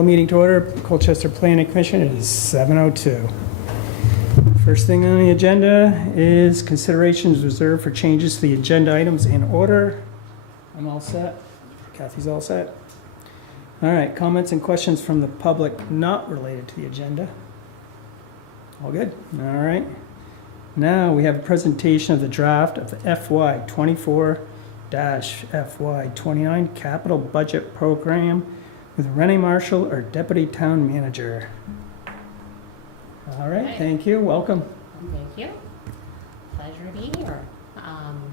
Call a meeting to order. Colchester Planning Commission. It is 7:02. First thing on the agenda is considerations reserved for changes to the agenda items in order. I'm all set. Kathy's all set. All right, comments and questions from the public not related to the agenda. All good? All right. Now we have a presentation of the draft of the FY24-FY29 Capital Budget Program with Renee Marshall, our Deputy Town Manager. All right, thank you. Welcome. Thank you. Pleasure to be here.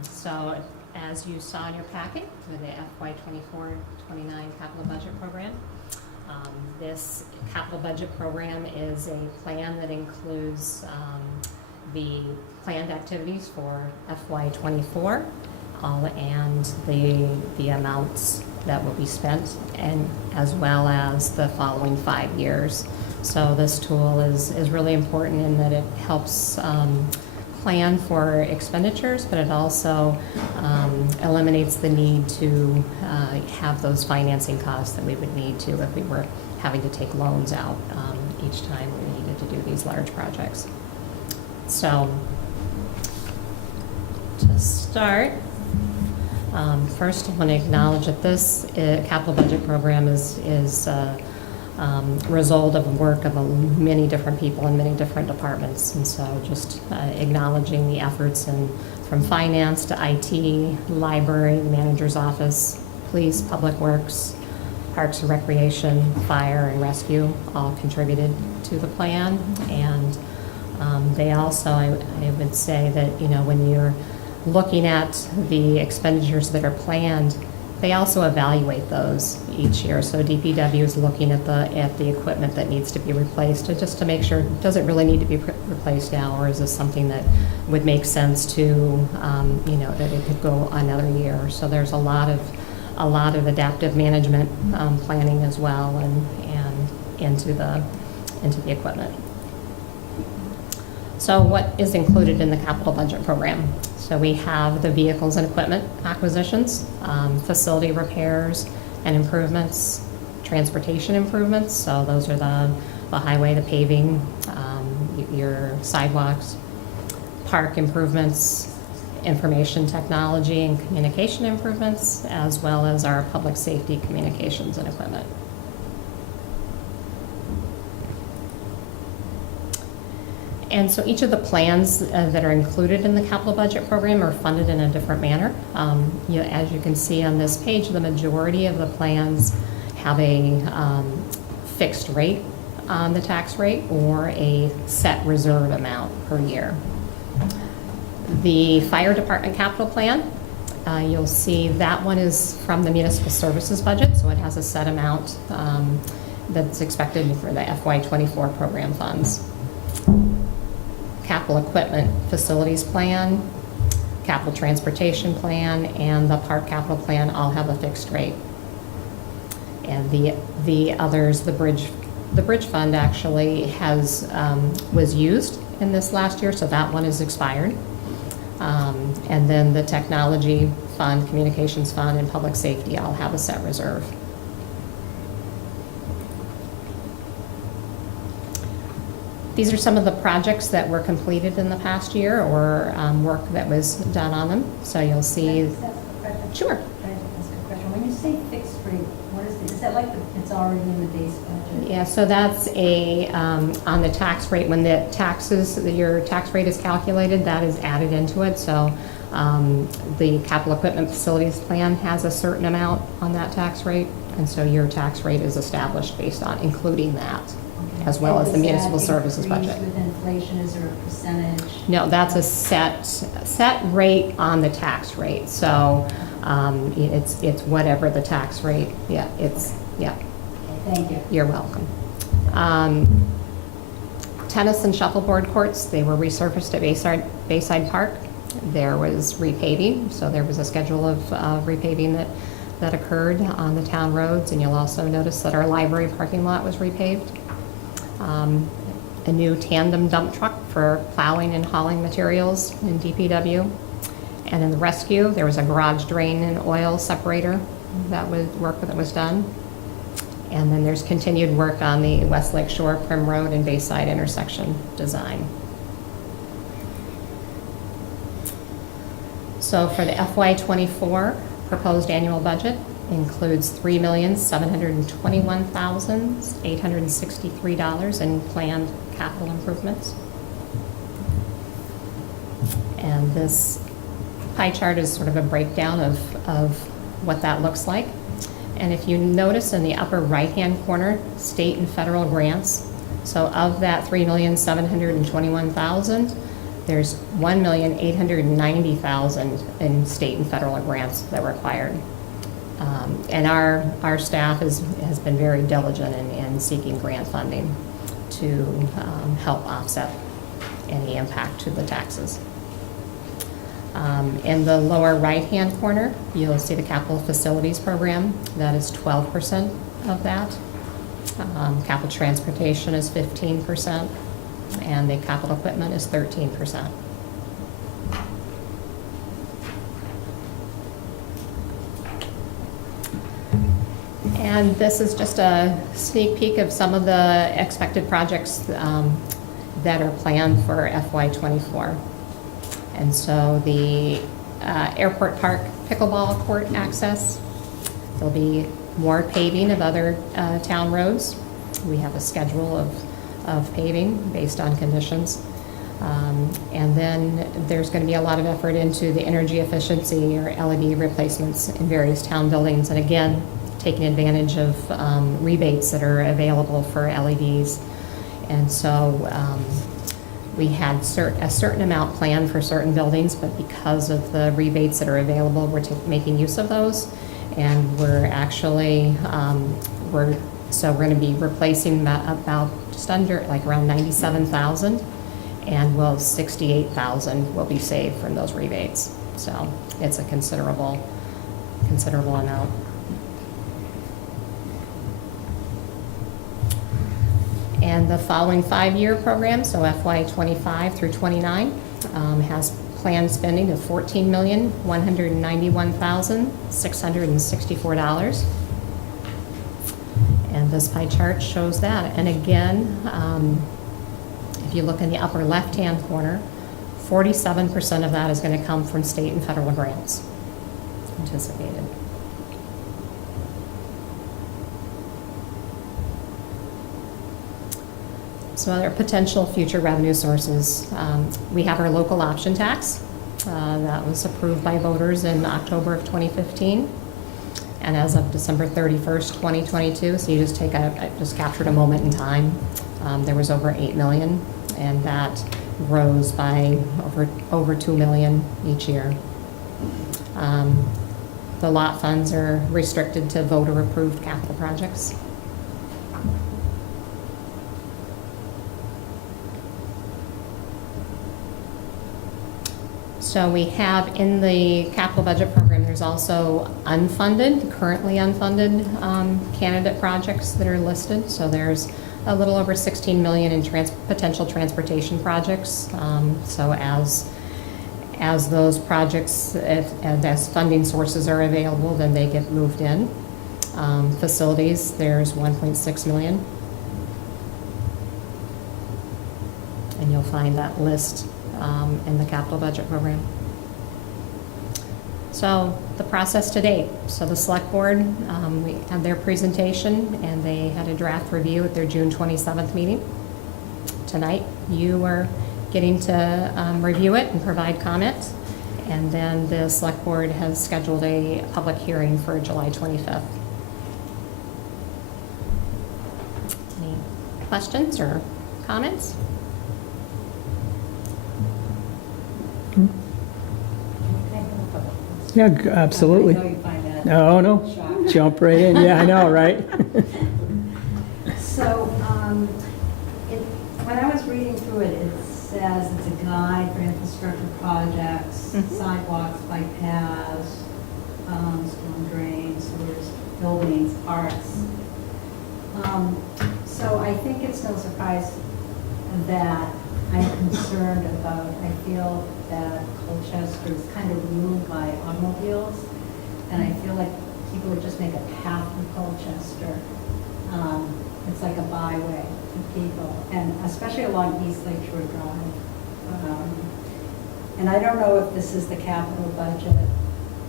So as you saw in your packet, for the FY24-29 Capital Budget Program, this capital budget program is a plan that includes the planned activities for FY24 and the amounts that will be spent, and as well as the following 5 years. So this tool is really important in that it helps plan for expenditures, but it also eliminates the need to have those financing costs that we would need to if we were having to take loans out each time we needed to do these large projects. So to start, first I want to acknowledge that this capital budget program is a result of the work of many different people in many different departments, and so just acknowledging the efforts from finance to IT, library, the manager's office, police, public works, parks and recreation, fire and rescue all contributed to the plan. And they also, I would say that, you know, when you're looking at the expenditures that are planned, they also evaluate those each year. So DPW is looking at the equipment that needs to be replaced just to make sure, does it really need to be replaced now, or is this something that would make sense to, you know, that it could go another year. So there's a lot of adaptive management planning as well, and into the equipment. So what is included in the capital budget program? So we have the vehicles and equipment acquisitions, facility repairs and improvements, transportation improvements. So those are the highway, the paving, your sidewalks, park improvements, information technology and communication improvements, as well as our public safety communications and equipment. And so each of the plans that are included in the capital budget program are funded in a different manner. As you can see on this page, the majority of the plans have a fixed rate on the tax rate or a set reserve amount per year. The fire department capital plan, you'll see that one is from the municipal services budget, so it has a set amount that's expected for the FY24 program funds. Capital equipment facilities plan, capital transportation plan, and the park capital plan all have a fixed rate. And the others, the bridge fund actually was used in this last year, so that one is expired. And then the technology fund, communications fund, and public safety all have a set reserve. These are some of the projects that were completed in the past year, or work that was done on them. So you'll see. Sure. Can I ask a question? When you say fixed rate, what is that like it's already in the base budget? Yeah, so that's on the tax rate. When your tax rate is calculated, that is added into it. So the capital equipment facilities plan has a certain amount on that tax rate, and so your tax rate is established based on including that, as well as the municipal services budget. With inflation, is there a percentage? No, that's a set rate on the tax rate. So it's whatever the tax rate. Yeah, it's yeah. Okay, thank you. You're welcome. Tennis and shuffleboard courts, they were resurfaced at Bayside Park. There was repaving, so there was a schedule of repaving that occurred on the town roads, and you'll also notice that our library parking lot was repaved. A new tandem dump truck for plowing and hauling materials in DPW. And in the rescue, there was a garage drain and oil separator that was work that was done. And then there's continued work on the West Lake Shore, Prim Road, and Bayside intersection design. So for the FY24 proposed annual budget includes $3,721,863 in planned capital improvements. And this pie chart is sort of a breakdown of what that looks like. And if you notice in the upper right-hand corner, state and federal grants. So of that $3,721,000, there's $1,890,000 in state and federal grants that were required. And our staff has been very diligent in seeking grant funding to help offset any impact to the taxes. In the lower right-hand corner, you'll see the capital facilities program. That is 12% of that. Capital transportation is 15%, and the capital equipment is 13%. And this is just a sneak peek of some of the expected projects that are planned for FY24. And so the Airport Park pickleball court access, there'll be more paving of other town roads. We have a schedule of paving based on conditions. And then there's going to be a lot of effort into the energy efficiency or LED replacements in various town buildings. And again, taking advantage of rebates that are available for LEDs. And so we had a certain amount planned for certain buildings, but because of the rebates that are available, we're making use of those. And we're actually, we're going to be replacing about just under, like around 97,000, and 68,000 will be saved from those rebates. So it's a considerable amount. And the following 5-year program, so FY25 through 29, has planned spending of $14,191,664. And this pie chart shows that. And again, if you look in the upper left-hand corner, 47% of that is going to come from state and federal grants anticipated. So other potential future revenue sources. We have our local option tax that was approved by voters in October of 2015. And as of December 31st, 2022, so you just just captured a moment in time, there was over 8 million, and that grows by over 2 million each year. The lot funds are restricted to voter-approved capital projects. So we have in the capital budget program, there's also currently unfunded candidate projects that are listed. So there's a little over 16 million in potential transportation projects. So as those projects, as funding sources are available, then they get moved in. Facilities, there's 1.6 million. And you'll find that list in the capital budget program. So the process to date. So the select board, we had their presentation and they had a draft review at their June 27th meeting. Tonight you are getting to review it and provide comments. And then the select board has scheduled a public hearing for July 25th. Any questions or comments? Yeah, absolutely. I know you find that No, shocking. jump right in. Yeah, I know, right? So, when I was reading through it, it says it's a guide for infrastructure projects, sidewalks, bike paths, storm drains, sewers, buildings, parks. So I think it's no surprise that I'm concerned about, I feel that Colchester is kind of ruled by automobiles, and I feel like people would just make a path in Colchester it's like a byway for people, and especially along East Lake Shore Drive. And I don't know if this is the capital budget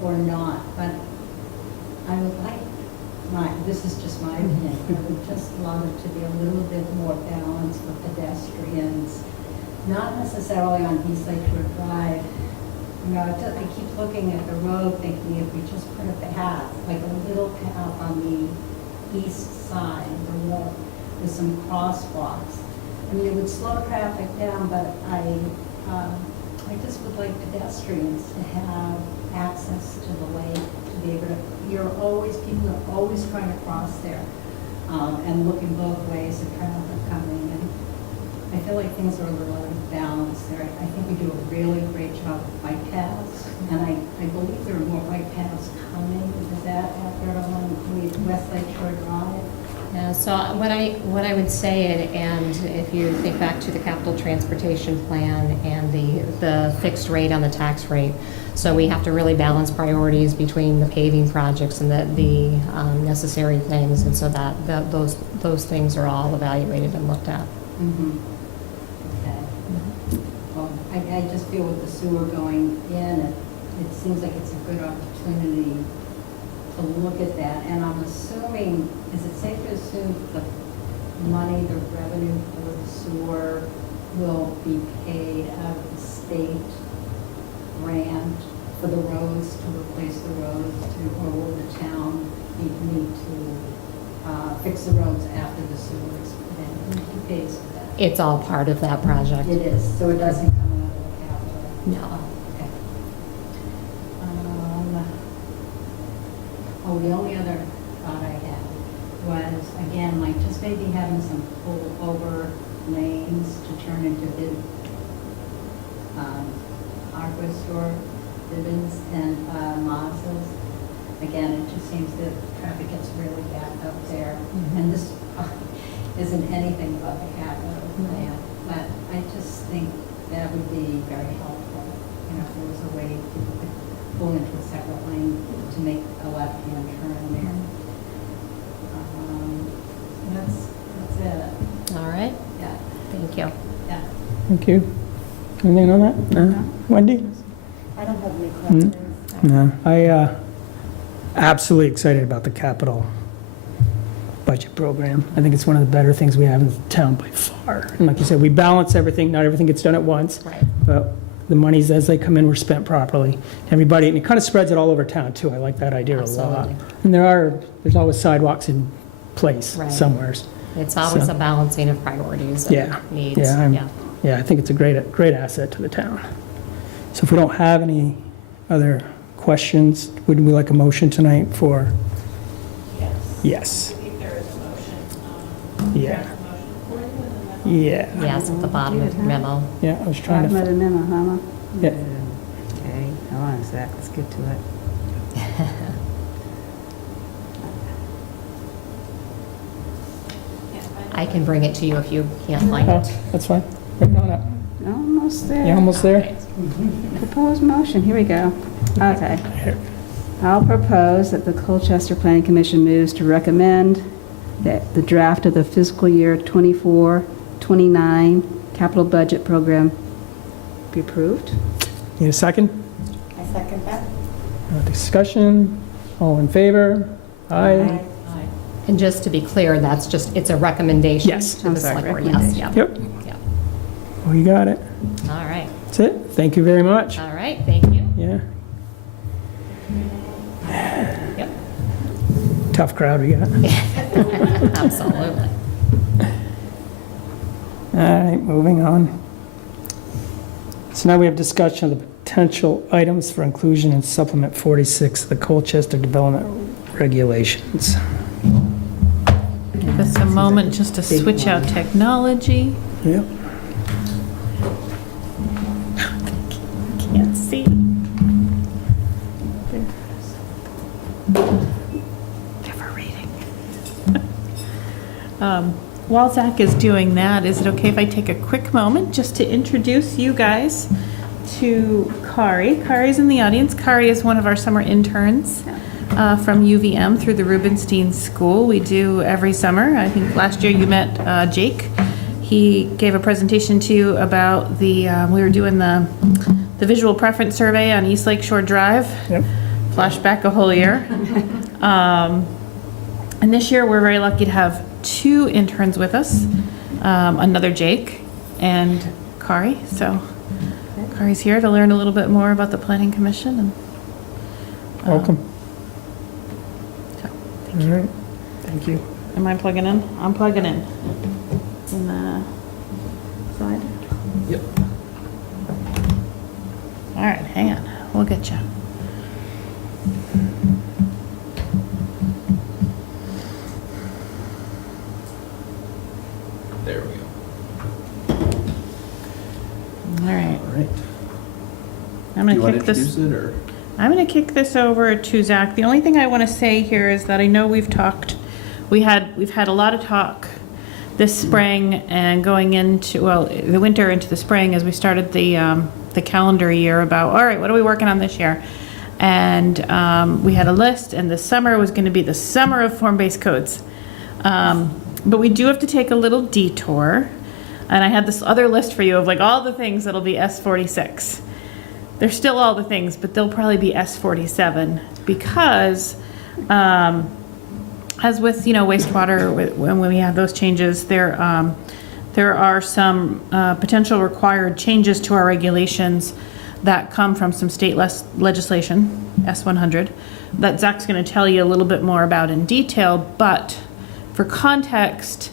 or not, but I would like, this is just my opinion, I would just love it to be a little bit more balanced for pedestrians, not necessarily on East Lake Shore Drive. You know, I keep looking at the road thinking if we just put a path, like a little path on the east side of the road with some crosswalks. I mean, it would slow traffic down, but I just would like pedestrians to have access to the lake, to be able to, people are always trying to cross there, and looking both ways at traffic coming, and I feel like things are a little out of balance there. I think we do a really great job with bike paths, and I believe there are more bike paths coming. Is that accurate on West Lake Shore Drive? Yeah, so what I would say, and if you think back to the capital transportation plan and the fixed rate on the tax rate, so we have to really balance priorities between the paving projects and the necessary things, and so that those things are all evaluated and looked at. Mm-hmm. Okay. Well, I just feel with the sewer going in, it seems like it's a good opportunity to look at that, and I'm assuming, is it safe to assume the money, the revenue for the sewer will be paid out of the state grant for the roads, to replace the roads, or will the town need to fix the roads after the sewer is put in? Who pays for that? It's all part of that project. It is, so it doesn't come out of the capital? No. Okay. The only other thought I had was, again, like just maybe having some pull-over lanes to turn into big hardware store, Bibbins and Mazdas. Again, it just seems that traffic gets really backed up there. Mm-hmm. And this isn't anything about the capital plan, but I just think that would be very helpful. You know, if there was a way people could pull into a separate lane to make a left-hand turn there. That's it. All right. Yeah. Thank you. Yeah. Thank you. Anything on that? No. Wendy? I don't have any questions. No. I absolutely excited about the capital budget program. I think it's one of the better things we have in the town by far. And like you said, we balance everything. Not everything gets done at once. Right. But the monies as they come in were spent properly. Everybody, and it kind of spreads it all over town too. I like that idea a lot. Absolutely. And there's always sidewalks in place Right. somewheres. It's always So- a balancing of priorities Yeah. and needs. Yeah, I think it's a great asset to the town. So if we don't have any other questions, would we like a motion tonight for? Yes. Yes. I believe there is a motion. Yeah. Draft motion for you and then Yeah. Yes, at the bottom of your memo. Yeah, I was trying Bottom of to, the memo, huh? yeah. Okay, hold on a sec, let's get to it. I can bring it to you if you can't find Oh, it. that's fine. Right on up. Almost there. You almost there? Proposed motion, here we go. Okay. I'll propose that the Colchester Planning Commission moves to recommend that the draft of the fiscal year 24-29 capital budget program be approved. Need a second? I second that. Discussion? All in favor? Aye. And just to be clear, it's a recommendation Yes. to the I'm sorry, select board. Yes, recommendation. yeah. Yep. Yeah. Well, you got it. All right. That's it. Thank you very much. All right, thank you. Yeah. Yep. Tough crowd we got. Absolutely. All right, moving on. So now we have discussion of the potential items for inclusion in supplement 46 of the Colchester Development Regulations. give us a moment just to Big switch out one. technology. Yep. Can't see. Never reading. While Zach is doing that, is it okay if I take a quick moment just to introduce you guys to Kari? Kari's in the audience. Kari is one of our summer interns. from UVM through the Rubenstein School. We do every summer. I think last year you met Jake. He gave a presentation to you about we were doing the visual preference survey on East Lake Shore Drive. Yep. Flashback a whole year. And this year we're very lucky to have 2 interns with us, another Jake and Kari. So Kari's here to learn a little bit more about the Planning Commission. And, Welcome. so, All right. Thank you. am I plugging in? I'm plugging in. In the slide? Yep. All right, hang on. We'll get you. There we go. All right. All right. I'm Do you going want to to kick introduce this. it, or? I'm going to kick this over to Zach. The only thing I want to say here is that I know we've had a lot of talk this spring and going into, well, the winter into the spring as we started the calendar year about, all right, what are we working on this year? And we had a list, and the summer was going to be the summer of form-based codes. But we do have to take a little detour. And I had this other list for you of like all the things that'll be S46. They're still all the things, but they'll probably be S47 because, as with, wastewater, when we have those changes, there are some potential required changes to our regulations that come from some state legislation, S100, that Zach's going to tell you a little bit more about in detail. But for context,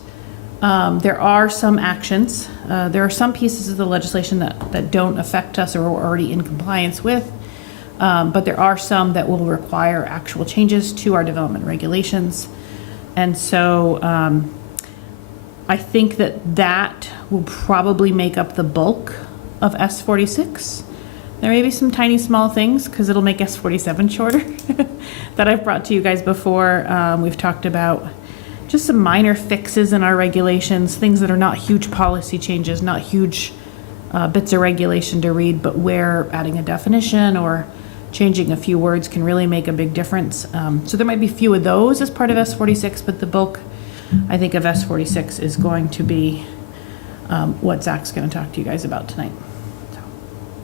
there are some actions, there are some pieces of the legislation that don't affect us or we're already in compliance with, but there are some that will require actual changes to our development regulations. And so I think that will probably make up the bulk of S46. There may be some tiny small things because it'll make S47 shorter that I've brought to you guys before. We've talked about just some minor fixes in our regulations, things that are not huge policy changes, not huge bits of regulation to read, but where adding a definition or changing a few words can really make a big difference. So there might be a few of those as part of S46, but the bulk, I think, of S46 is going to be what Zach's going to talk to you guys about tonight. So,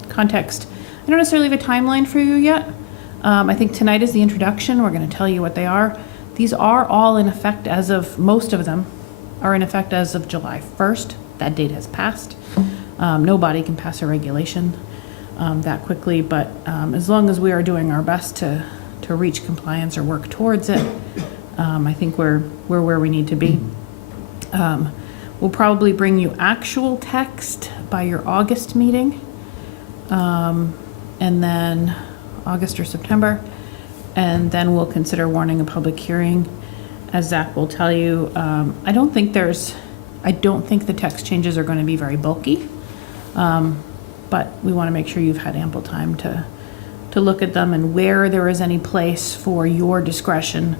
context. I don't necessarily have a timeline for you yet. I think tonight is the introduction. We're going to tell you what they are. These are all in effect as of, most of them are in effect as of July 1st. That date has passed. Nobody can pass a regulation that quickly, but as long as we are doing our best to reach compliance or work towards it, I think we're where we need to be. We'll probably bring you actual text by your August meeting, and then August or September. And then we'll consider warning a public hearing. As Zach will tell you, I don't think the text changes are going to be very bulky, but we want to make sure you've had ample time to look at them and where there is any place for your discretion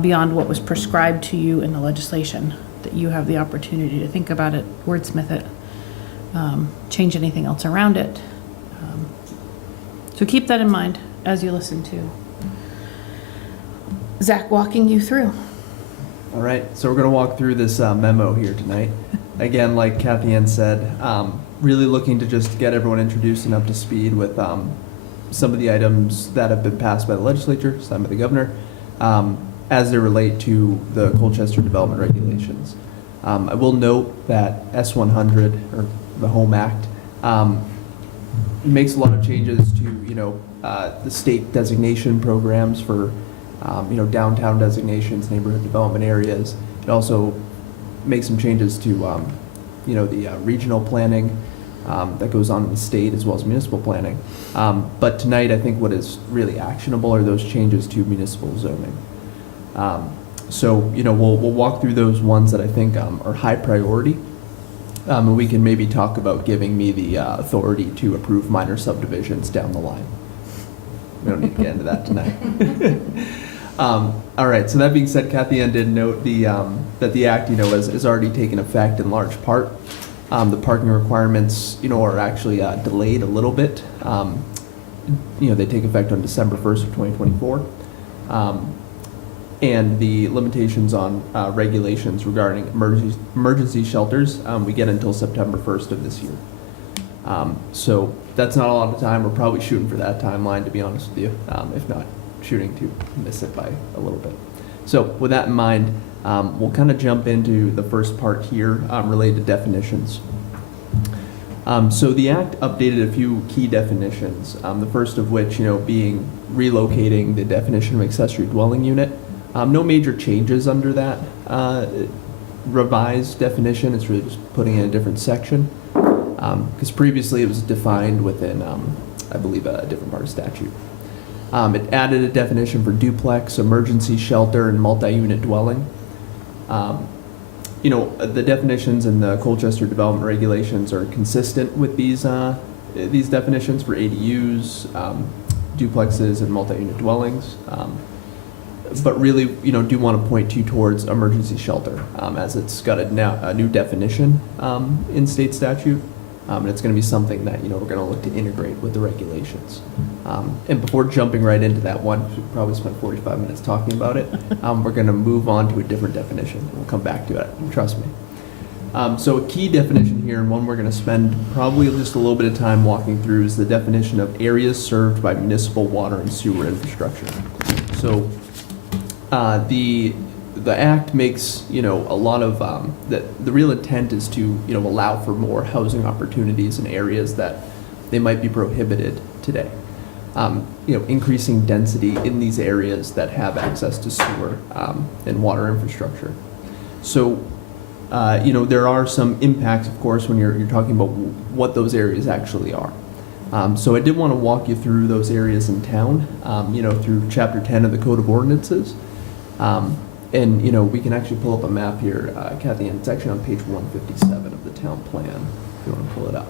beyond what was prescribed to you in the legislation, that you have the opportunity to think about it, wordsmith it, change anything else around it. So keep that in mind as you listen to Zach walking you through. All right, so we're going to walk through this memo here tonight. Again, like Kathy Ann said, really looking to just get everyone introduced and up to speed with some of the items that have been passed by the legislature, signed by the governor, as they relate to the Colchester development regulations. I will note that S100, or the Home Act, makes a lot of changes to, the state designation programs for downtown designations, neighborhood development areas. It also makes some changes to, the regional planning that goes on in the state as well as municipal planning. But tonight, I think what is really actionable are those changes to municipal zoning. So, we'll walk through those ones that I think are high priority. And we can maybe talk about giving me the authority to approve minor subdivisions down the line. We don't need to get into that tonight. All right, so that being said, Kathy Ann did note that the act, has already taken effect in large part. The parking requirements, are actually delayed a little bit. They take effect on December 1st of 2024. and the limitations on regulations regarding emergency shelters, we get until September 1st of this year. So that's not a lot of time. We're probably shooting for that timeline, to be honest with you, if not shooting to miss it by a little bit. So with that in mind, we'll kind of jump into the first part here related to definitions. So the Act updated a few key definitions, the first of which, being relocating the definition of accessory dwelling unit. No major changes under that revised definition. It's really just putting in a different section. Because previously it was defined within, I believe, a different part of statute. It added a definition for duplex, emergency shelter, and multi-unit dwelling. The definitions in the Colchester development regulations are consistent with these definitions for ADUs, duplexes, and multi-unit dwellings. But really, do want to point you towards emergency shelter, as it's got a new definition in state statute. And it's going to be something that, we're going to look to integrate with the regulations. And before jumping right into that one, we probably spent 45 minutes talking about it, we're going to move on to a different definition. We'll come back to it, trust me. So a key definition here, and one we're going to spend probably just a little bit of time walking through, is the definition of areas served by municipal water and sewer infrastructure. So the Act makes, a lot of, the real intent is to, allow for more housing opportunities in areas that they might be prohibited today. Increasing density in these areas that have access to sewer and water infrastructure. So, there are some impacts, of course, when you're talking about what those areas actually are. So I did want to walk you through those areas in town, through Chapter 10 of the Code of Ordinances. And, we can actually pull up a map here, Kathy, and it's actually on page 157 of the town plan, if you want to pull it up.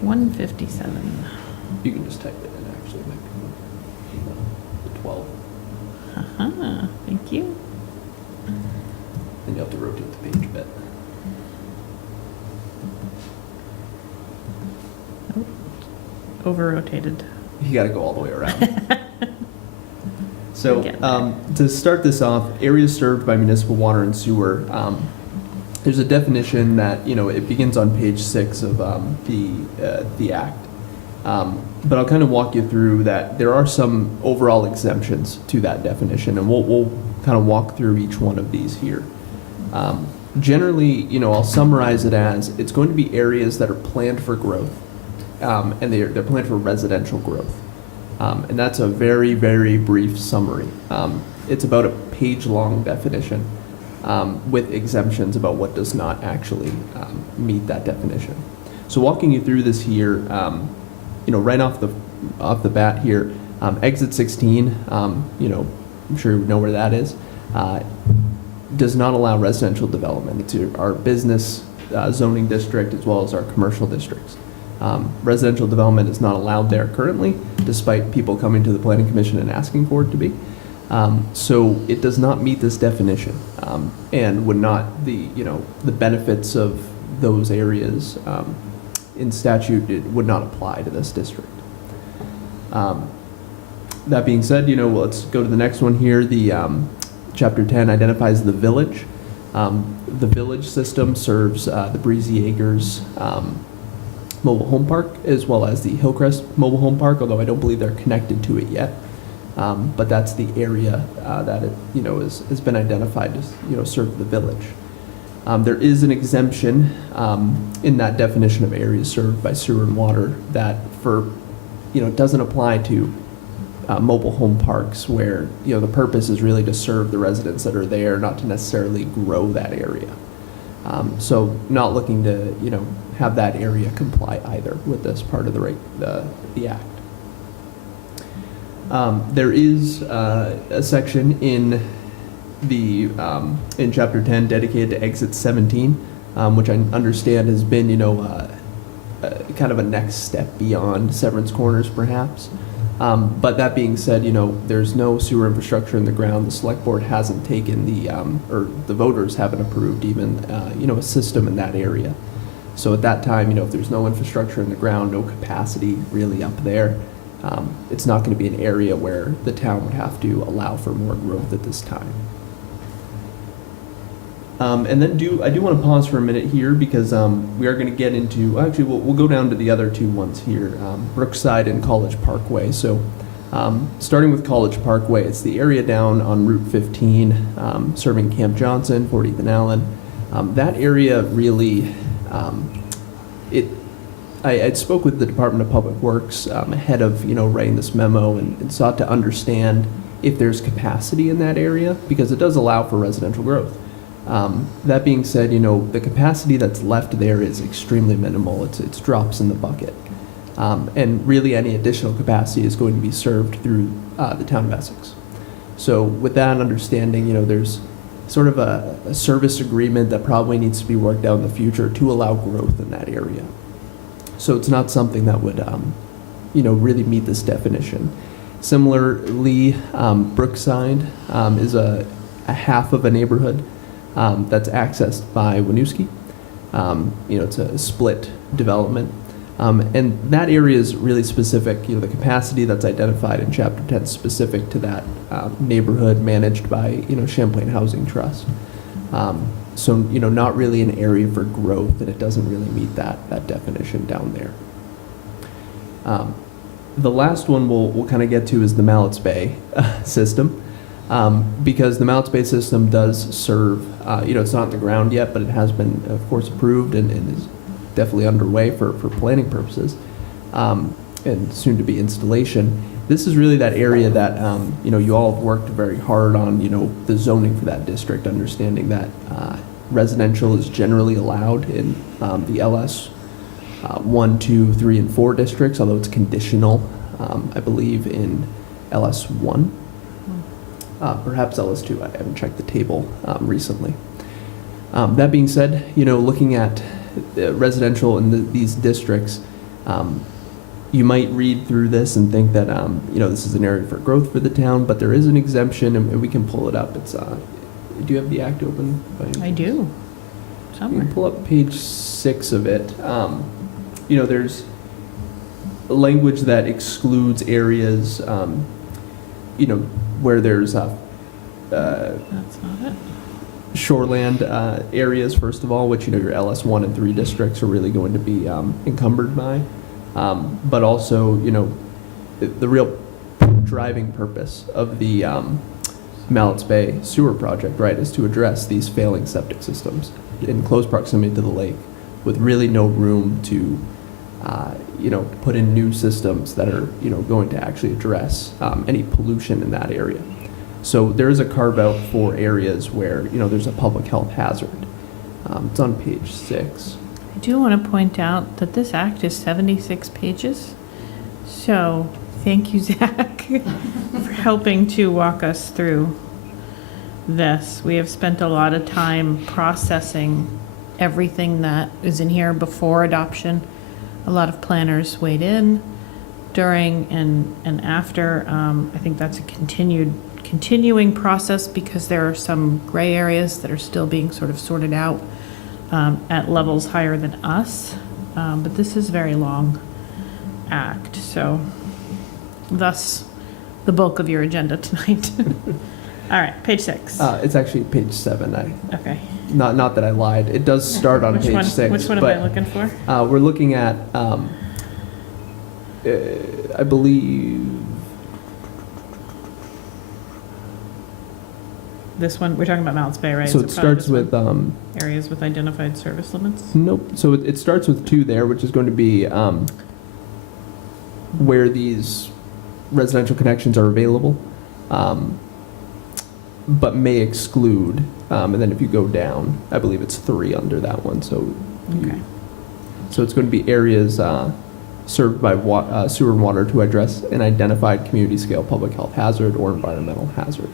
157. You can just type it in, actually, it might be the 12. Uh-huh, thank you. Then you'll have to rotate the page a bit. Over-rotated. You got to go all the way around. So, Get there. to start this off, areas served by municipal water and sewer, there's a definition that, it begins on page 6 of the Act. But I'll kind of walk you through that. There are some overall exemptions to that definition, and we'll kind of walk through each one of these here. Generally, I'll summarize it as it's going to be areas that are planned for growth, and they're planned for residential growth. And that's a very, very brief summary. It's about a page-long definition with exemptions about what does not actually meet that definition. So walking you through this here, right off the bat here, exit 16, I'm sure you know where that is, does not allow residential development. It's our business zoning district as well as our commercial districts. Residential development is not allowed there currently, despite people coming to the Planning Commission and asking for it to be. So it does not meet this definition, and would not, the benefits of those areas in statute, it would not apply to this district. That being said, let's go to the next one here. The Chapter 10 identifies the village. The village system serves the Breezy Acres Mobile Home Park, as well as the Hillcrest Mobile Home Park, although I don't believe they're connected to it yet. But that's the area that it, has been identified to, serve the village. There is an exemption in that definition of areas served by sewer and water that doesn't apply to mobile home parks where, the purpose is really to serve the residents that are there, not to necessarily grow that area. So not looking to, have that area comply either with this part of the Act. There is a section in in Chapter 10 dedicated to Exit 17, which I understand has been, kind of a next step beyond Severance Corners, perhaps. But that being said, there's no sewer infrastructure in the ground. The Select Board hasn't taken or the voters haven't approved even, a system in that area. So at that time, if there's no infrastructure in the ground, no capacity really up there, it's not going to be an area where the town would have to allow for more growth at this time. And then I do want to pause for a minute here because we are going to get into, actually we'll go down to the other two ones here, Brookside and College Parkway. So starting with College Parkway, it's the area down on Route 15, serving Camp Johnson, 40th and Allen. That area really, I spoke with the Department of Public Works ahead of writing this memo and sought to understand if there's capacity in that area because it does allow for residential growth. That being said, the capacity that's left there is extremely minimal. It's drops in the bucket. And really any additional capacity is going to be served through the town of Essex. So with that understanding, there's sort of a service agreement that probably needs to be worked out in the future to allow growth in that area. So it's not something that would, really meet this definition. Similarly, Brookside is a half of a neighborhood that's accessed by Winooski. It's a split development. And that area is really specific. The capacity that's identified in Chapter 10 is specific to that neighborhood managed by, Champlain Housing Trust. So, not really an area for growth, and it doesn't really meet that definition down there. The last one we'll kind of get to is the Mallets Bay system. Because the Mallets Bay system does serve, it's not on the ground yet, but it has been, of course, approved and is definitely underway for planning purposes and soon to be installation. This is really that area that, you all have worked very hard on, the zoning for that district, understanding that residential is generally allowed in the LS 1, 2, 3, and 4 districts, although it's conditional, I believe, in LS 1. Perhaps LS2, I haven't checked the table recently. That being said, looking at residential in these districts, you might read through this and think that, this is an area for growth for the town, but there is an exemption, and we can pull it up. It's, do you have the act open? I do, You somewhere. can pull up page 6 of it. There's language that excludes areas, where there's That's not it. shoreland areas, first of all, which, your LS 1 and 3 districts are really going to be encumbered by. But also, the real driving purpose of the Mallets Bay sewer project, right, is to address these failing septic systems in close proximity to the lake with really no room to, put in new systems that are, going to actually address any pollution in that area. So there is a carve out for areas where, there's a public health hazard. It's on page 6. I do want to point out that this act is 76 pages. So thank you, Zach, for helping to walk us through this. We have spent a lot of time processing everything that is in here before adoption. A lot of planners weighed in during and after. I think that's a continuing process because there are some gray areas that are still being sort of sorted out at levels higher than us. But this is a very long act, so thus the bulk of your agenda tonight. All right, page 6. It's actually page 7. Okay. Not that I lied. It does start on page 6. Which one am I looking for? We're looking at, I believe, This one, we're talking about Mallets Bay, right? so Is it probably starts this one? with, Areas with identified service limits? nope, so it starts with 2 there, which is going to be where these residential connections are available, but may exclude, and then if you go down, I believe it's 3 under that one, so Okay. so it's going to be areas served by sewer and water to address an identified community scale public health hazard or environmental hazard.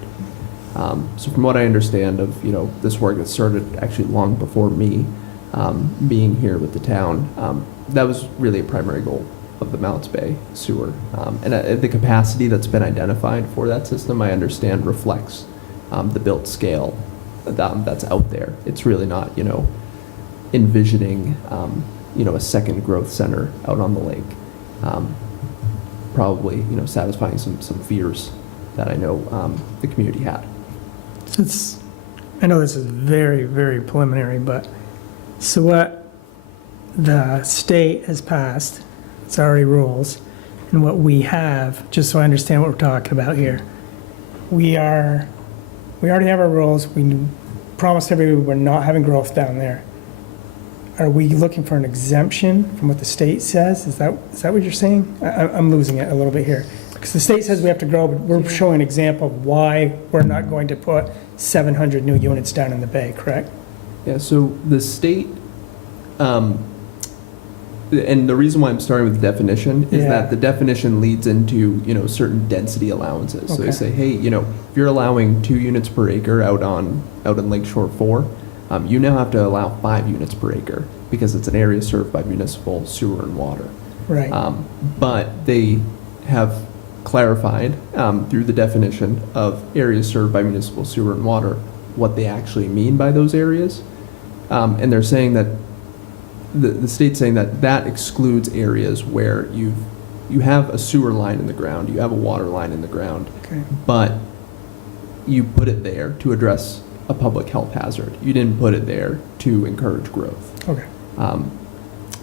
So from what I understand of, this work that started actually long before me being here with the town, that was really a primary goal of the Mallets Bay sewer. And the capacity that's been identified for that system, I understand, reflects the built scale that's out there. It's really not, envisioning, a second growth center out on the lake. probably, satisfying some fears that I know the community had. So I know this is very, very preliminary, but so what the state has passed, it's already rules, and what we have, just so I understand what we're talking about here, we already have our rules, we promised everybody we're not having growth down there. Are we looking for an exemption from what the state says? Is that what you're saying? I'm losing it a little bit here. Because the state says we have to grow, but we're showing an example of why we're not going to put 700 new units down in the bay, correct? Yeah, so the state, and the reason why I'm starting with the definition is Yeah. that the definition leads into, certain density allowances. So they Okay. say, hey, if you're allowing 2 units per acre out in Lakeshore 4, you now have to allow 5 units per acre because it's an area served by municipal sewer and water. Right. But they have clarified through the definition of areas served by municipal sewer and water what they actually mean by those areas. And they're saying that the state's saying that excludes areas where you have a sewer line in the ground, you have a water line in the ground, Okay. but you put it there to address a public health hazard. You didn't put it there to encourage growth. Okay.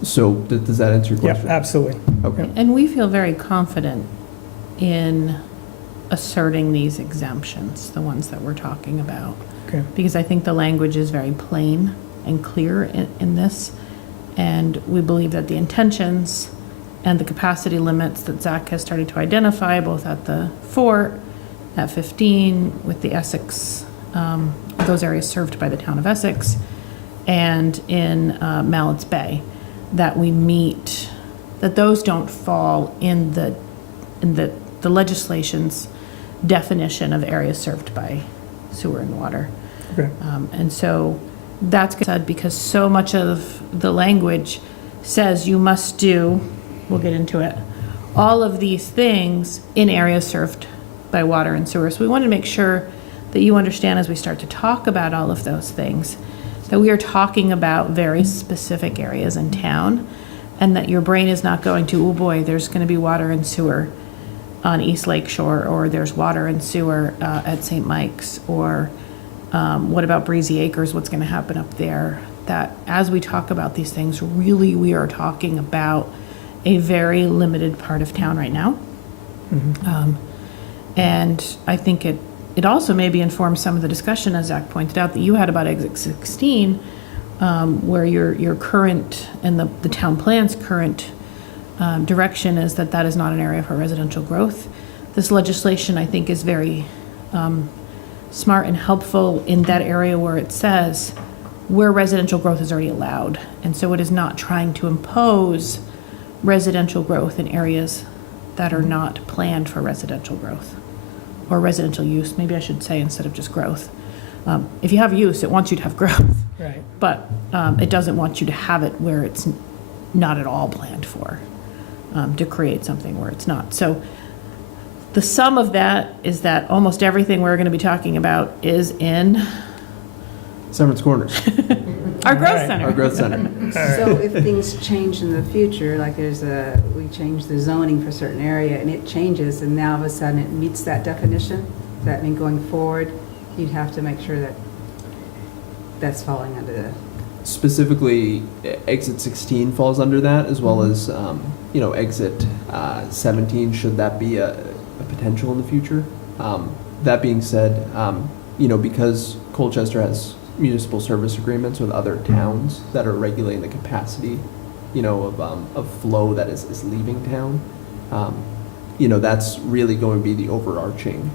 So does that answer your Yeah, question? absolutely. Okay. And we feel very confident in asserting these exemptions, the ones that we're talking about. Okay. Because I think the language is very plain and clear in this. And we believe that the intentions and the capacity limits that Zach has started to identify, both at the fort, at 15, with the Essex, those areas served by the town of Essex, and in Mallett's Bay, that we meet, that those don't fall in the legislation's definition of areas served by sewer and water. Okay. And so that's good because so much of the language says you must do, we'll get into it, all of these things in areas served by water and sewer. So we want to make sure that you understand as we start to talk about all of those things, that we are talking about very specific areas in town, and that your brain is not going to, oh boy, there's going to be water and sewer on East Lake Shore, or there's water and sewer at St. Mike's, or what about Breezy Acres, what's going to happen up there? That as we talk about these things, really we are talking about a very limited part of town right now. And I think it also maybe informs some of the discussion, as Zach pointed out, that you had about Exit 16, where your current, and the town plan's current direction is that is not an area for residential growth. This legislation, I think, is very smart and helpful in that area where it says where residential growth is already allowed. And so it is not trying to impose residential growth in areas that are not planned for residential growth, or residential use, maybe I should say, instead of just growth. If you have use, it wants you to have growth, Right. but it doesn't want you to have it where it's not at all planned for, to create something where it's not. So the sum of that is that almost everything we're going to be talking about is in Severance Corners, our growth Right. center. our growth center. So if things change in the future, like we change the zoning for a certain area and it changes and now all of a sudden it meets that definition, does that mean going forward, you'd have to make sure that that's falling under the, Specifically, Exit 16 falls under that, as well as, Exit 17, should that be a potential in the future. That being said, because Colchester has municipal service agreements with other towns that are regulating the capacity, of flow that is leaving town, that's really going to be the overarching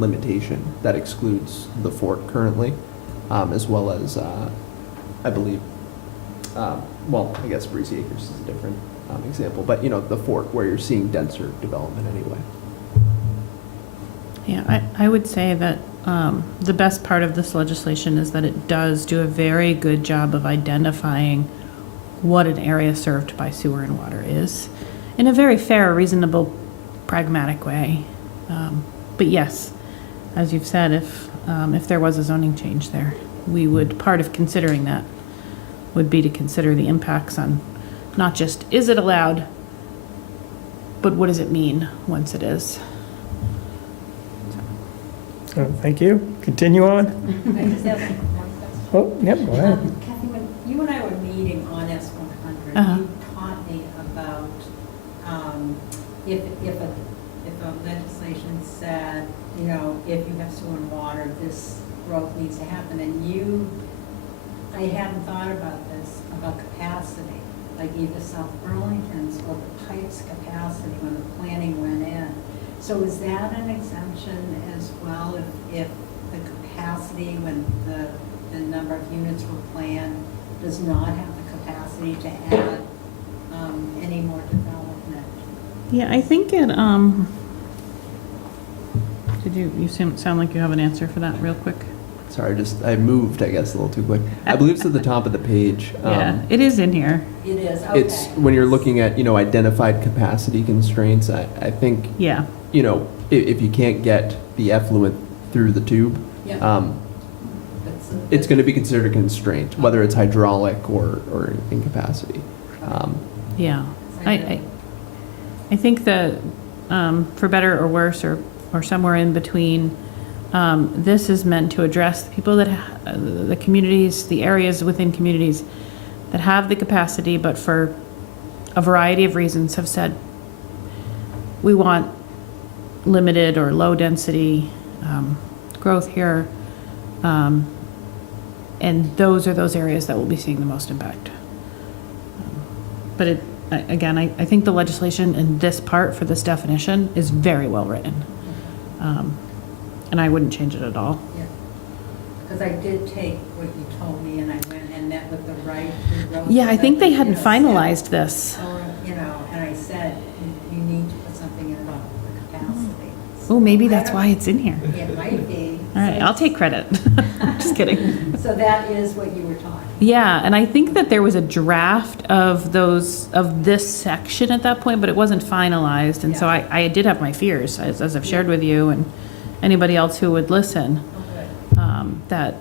limitation that excludes the fort currently, as well as, I believe, I guess Breezy Acres is a different example, but the fort where you're seeing denser development anyway. Yeah, I would say that the best part of this legislation is that it does do a very good job of identifying what an area served by sewer and water is in a very fair, reasonable, pragmatic way. But yes, as you've said, if there was a zoning change there, we would, part of considering that would be to consider the impacts on not just is it allowed, but what does it mean once it is? So, thank you. Continue on. I just have one question. Oh, yep, go ahead. Kathy, when you and I were meeting on S100, Uh-huh. you taught me about if a legislation said, you know, if you have sewer and water, this growth needs to happen, and I hadn't thought about this, about capacity, like either South Burlington's or the Pike's capacity when the planning went in. So is that an exemption as well, if the capacity, when the number of units were planned, does not have the capacity to add any more development? Yeah, I think it, did you sound like you have an answer for that real quick? Sorry, I moved, I guess, a little too quick. I believe it's at the top of the page. Yeah, it is in here. It is, okay. It's, when you're looking at, identified capacity constraints, I think, Yeah, if you can't get the effluent through the tube, Yeah. it's going to be considered a constraint, whether it's hydraulic or incapacity. yeah. I think that, for better or worse, or somewhere in between, this is meant to address the people that, the communities, the areas within communities that have the capacity, but for a variety of reasons have said, we want limited or low density growth here. And those are those areas that will be seeing the most impact. But again, I think the legislation in this part for this definition is very well written. And I wouldn't change it at all. Yeah. Because I did take what you told me, and I went and met with the right. Yeah, I think they hadn't You know, finalized this. And I said, you need to put something in about the capacity. Oh, maybe that's why it's in here. It might be. All right, I'll take credit. Just kidding. So that is what you were talking. Yeah, and I think that there was a draft of this section at that point, but it wasn't finalized. And so Yeah. I did have my fears, as I've shared with you and anybody else who would listen, that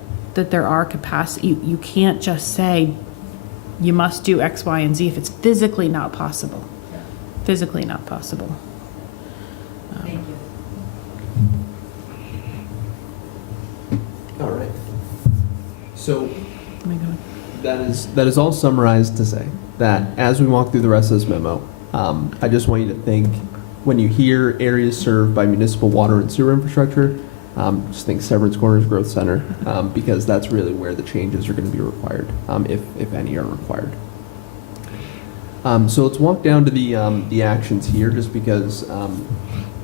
there are capacity. You can't just say you must do X, Y, and Z if it's physically not possible. Yeah. Physically not possible. Thank you. All right. So Oh my God. that is all summarized to say that as we walk through the rest of this memo, I just want you to think, when you hear areas served by municipal water and sewer infrastructure, just think Severance Corners Growth Center, because that's really where the changes are going to be required, if any are required. So let's walk down to the actions here, just because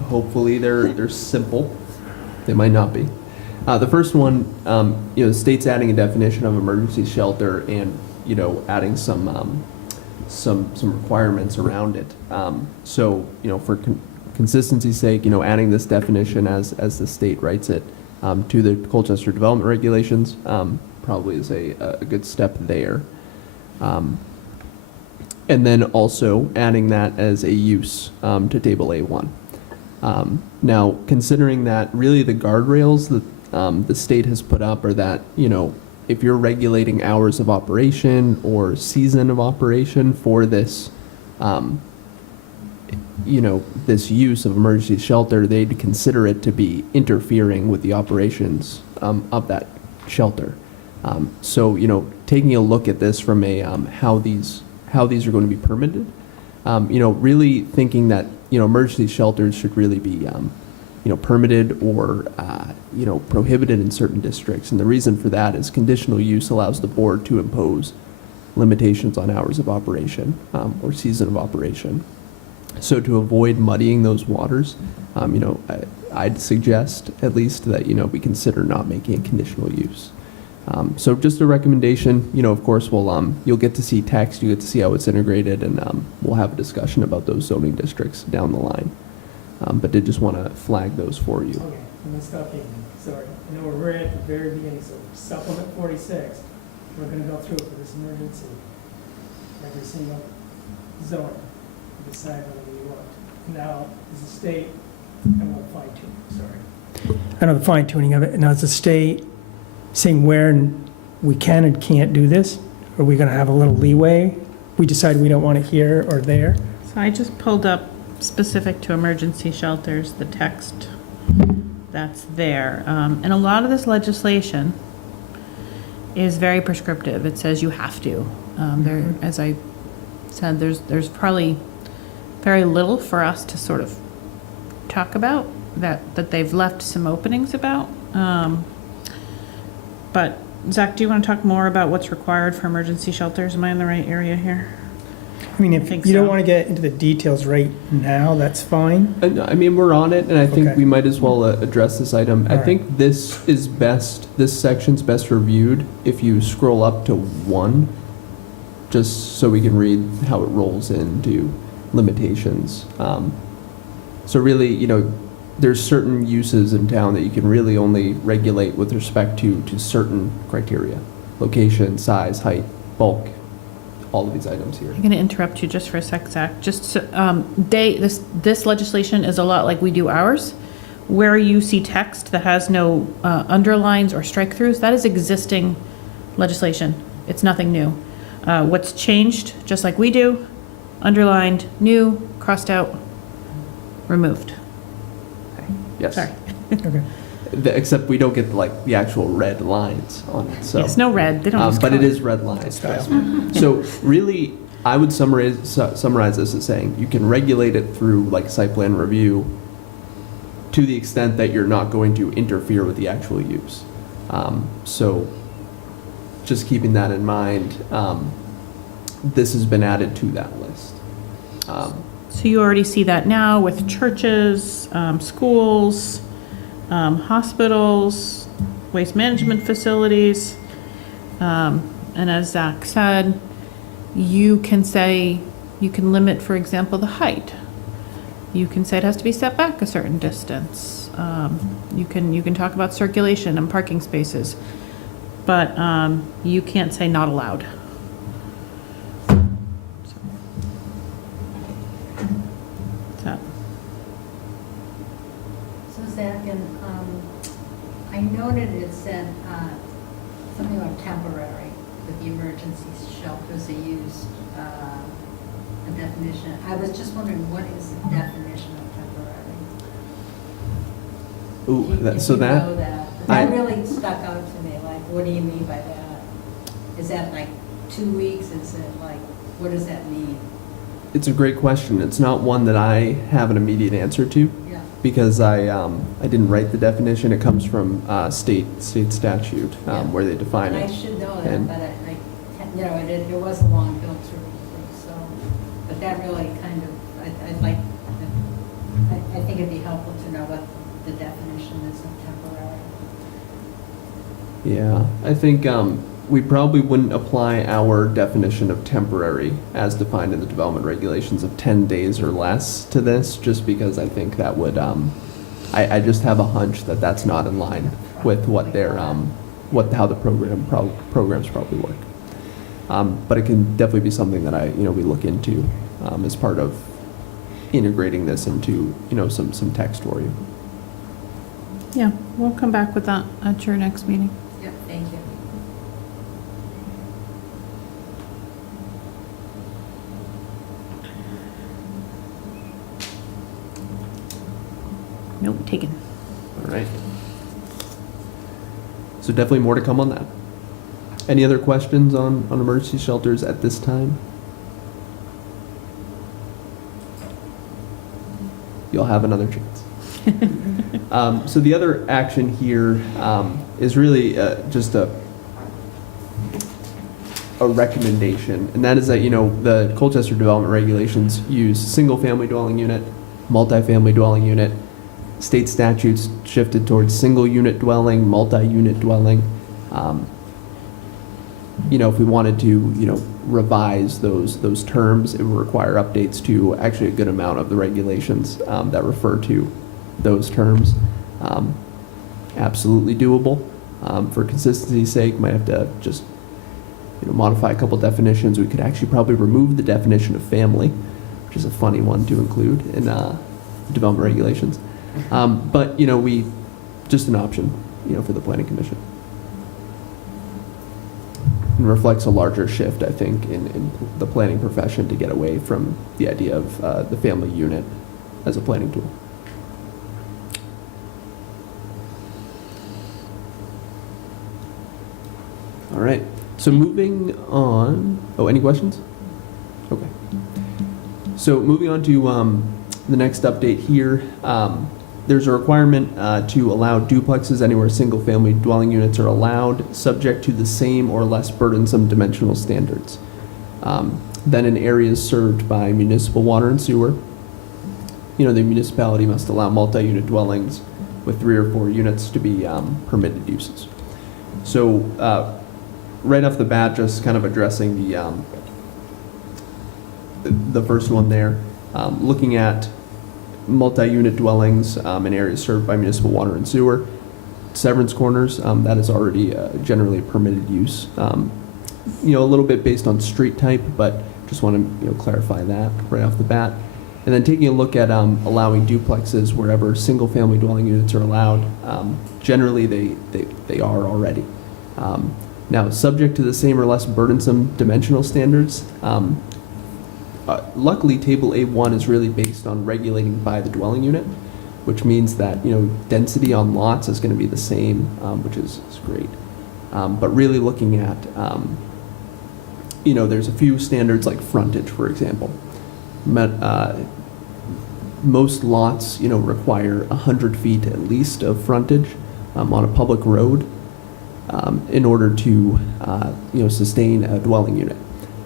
hopefully they're simple. They might not be. The first one, the state's adding a definition of emergency shelter and adding some requirements around it. So for consistency's sake, adding this definition as the state writes it to the Colchester development regulations probably is a good step there. And then also adding that as a use to table A1. Now, considering that really the guardrails that the state has put up are that, if you're regulating hours of operation or season of operation for this, this use of emergency shelter, they'd consider it to be interfering with the operations of that shelter. So, taking a look at this from a how these are going to be permitted, really thinking that emergency shelters should really be permitted or prohibited in certain districts, and the reason for that is conditional use allows the board to impose limitations on hours of operation or season of operation. So to avoid muddying those waters, I'd suggest at least that we consider not making a conditional use. So just a recommendation. Of course, you'll get to see text, you get to see how it's integrated, and we'll have a discussion about those zoning districts down the line. But did just want to flag those for you. Okay, I'm gonna stop you. Sorry. I know we're right at the very beginning, so supplement 46, we're gonna go through for this emergency. Every single zone, decide whether we want. Now, is the state, I want fine tuning, sorry. I know the fine tuning of it. Now, is the state saying where we can and can't do this? Are we gonna have a little leeway? We decide we don't want it here or there? So I just pulled up specific to emergency shelters, the text that's there. And a lot of this legislation is very prescriptive. It says you have to. There, as I said, there's probably very little for us to sort of talk about that they've left some openings about. But Zach, do you want to talk more about what's required for emergency shelters? Am I in the right area here? I mean, I if think you don't so. want to get into the details right now, that's fine. And, I mean, we're on it, and I think Okay. we might as well address this item. All I right. think this section's best reviewed if you scroll up to 1, just so we can read how it rolls into limitations. So really, there's certain uses in town that you can really only regulate with respect to certain criteria: location, size, height, bulk, all of these items here. I'm going to interrupt you just for a sec, Zach. Just so, this legislation is a lot like we do ours. Where you see text that has no underlines or strike-throughs, that is existing legislation. It's nothing new. What's changed, just like we do, underlined, new, crossed out, removed. Yes. Sorry. Okay. Except we don't get the actual red lines on it, so. It's no red. They don't use But it color. is red lines. Style. So really, I would summarize this as saying you can regulate it through site plan review to the extent that you're not going to interfere with the actual use. So just keeping that in mind, this has been added to that list. So you already see that now with churches, schools, hospitals, waste management facilities. And as Zach said, you can limit, for example, the height. You can say it has to be set back a certain distance. You can talk about circulation and parking spaces, but you can't say not allowed. So. So Zach, and I noted it said something about temporary, with the emergency shelters, they used a definition. I was just wondering, what is the definition of temporary? Ooh, If so you that, know that. I- That really stuck out to me, what do you mean by that? Is that 2 weeks, is it what does that mean? it's a great question. It's not one that I have an immediate answer to, Yeah. because I didn't write the definition. It comes from state statute Yeah. where they define And I it. should know that, And- but it was a long bill through, so, but that really kind of, I think it'd be helpful to know what the definition is of temporary. Yeah, I think we probably wouldn't apply our definition of temporary as defined in the development regulations of 10 days or less to this, just because I think that would, I just have a hunch that that's not in line with what their, how the programs probably work. But it can definitely be something that we look into as part of integrating this into, some text for you. Yeah, we'll come back with that at your next meeting. Yep, thank you. Nope, taken. All right. So definitely more to come on that. Any other questions on emergency shelters at this time? You'll have another chance. So the other action here is really just a recommendation, and that is that, the Colchester development regulations use single-family dwelling unit, multifamily dwelling unit. State statutes shifted towards single-unit dwelling, multi-unit dwelling. If we wanted to, revise those terms, it would require updates to actually a good amount of the regulations that refer to those terms. Absolutely doable. For consistency's sake, might have to just modify a couple definitions. We could actually probably remove the definition of family, which is a funny one to include in development regulations. But we just an option, for the planning commission. And reflects a larger shift, I think, in the planning profession to get away from the idea of the family unit as a planning tool. All right, so moving on, oh, any questions? Okay. So moving on to the next update here, there's a requirement to allow duplexes anywhere single-family dwelling units are allowed, subject to the same or less burdensome dimensional standards than in areas served by municipal water and sewer. You know, the municipality must allow multi-unit dwellings with 3 or 4 units to be permitted uses. So right off the bat, just kind of addressing the first one there, looking at multi-unit dwellings in areas served by municipal water and sewer. Severance corners, that is already generally a permitted use. You know, a little bit based on street type, but just want to clarify that right off the bat. And then taking a look at allowing duplexes wherever single-family dwelling units are allowed. Generally, they are already. Now, subject to the same or less burdensome dimensional standards. Luckily, Table A1 is really based on regulating by the dwelling unit, which means that density on lots is going to be the same, which is great. But really looking at there's a few standards like frontage, for example. Most lots require 100 feet at least of frontage on a public road in order to sustain a dwelling unit.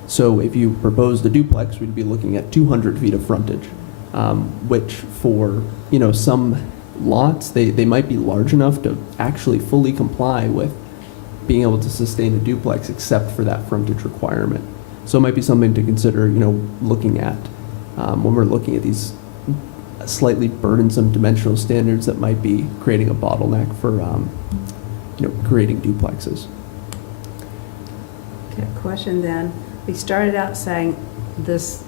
So if you proposed a duplex, we'd be looking at 200 feet of frontage, which for some lots, they might be large enough to actually fully comply with being able to sustain a duplex except for that frontage requirement. So it might be something to consider looking at when we're looking at these slightly burdensome dimensional standards that might be creating a bottleneck for creating duplexes. Okay, question then. We started out saying this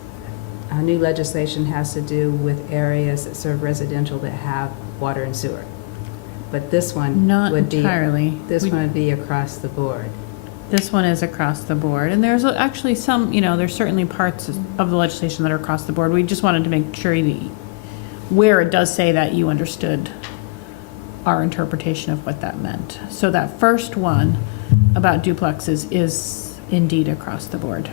new legislation has to do with areas that serve residential that have water and sewer. But this one Not would be entirely. This one would be across the board. This one is across the board, and there's actually some, there's certainly parts of the legislation that are across the board. We just wanted to make sure where it does say that you understood our interpretation of what that meant. So that first one about duplexes is indeed across the board.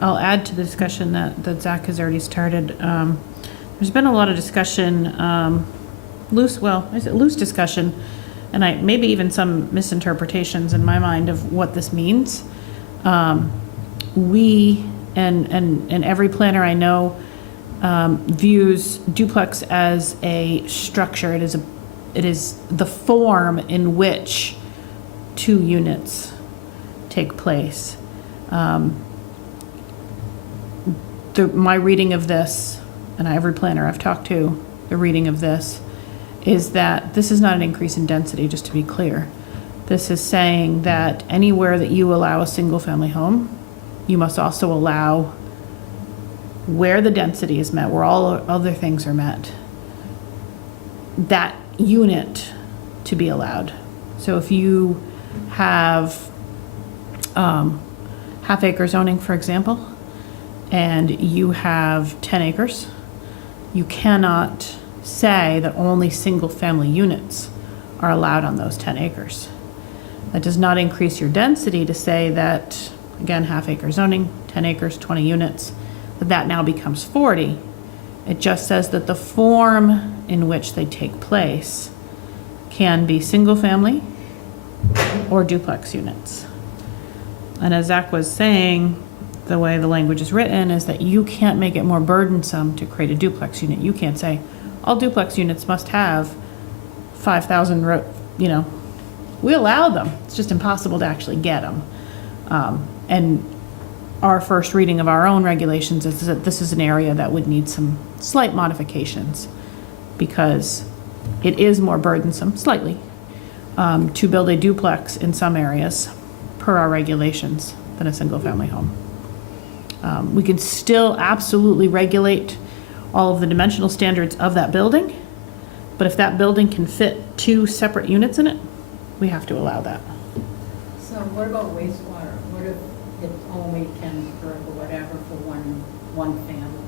I'll add to the discussion that Zach has already started. There's been a lot of discussion, loose discussion, and maybe even some misinterpretations in my mind of what this means. We and every planner I know views duplex as a structure. It is the form in which 2 units take place. My reading of this, and every planner I've talked to, the reading of this, is that this is not an increase in density, just to be clear. This is saying that anywhere that you allow a single-family home, you must also allow where the density is met, where all other things are met, that unit to be allowed. So if you have half-acre zoning, for example, and you have 10 acres, you cannot say that only single-family units are allowed on those 10 acres. That does not increase your density to say that, again, half-acre zoning, 10 acres, 20 units, that now becomes 40. It just says that the form in which they take place can be single-family or duplex units. And as Zach was saying, the way the language is written is that you can't make it more burdensome to create a duplex unit. You can't say all duplex units must have 5,000, we allow them. It's just impossible to actually get them. And our first reading of our own regulations is that this is an area that would need some slight modifications because it is more burdensome, slightly, to build a duplex in some areas per our regulations than a single-family home. We can still absolutely regulate all of the dimensional standards of that building, but if that building can fit 2 separate units in it, we have to allow that. So what about wastewater? What if it only can, or whatever, for one family?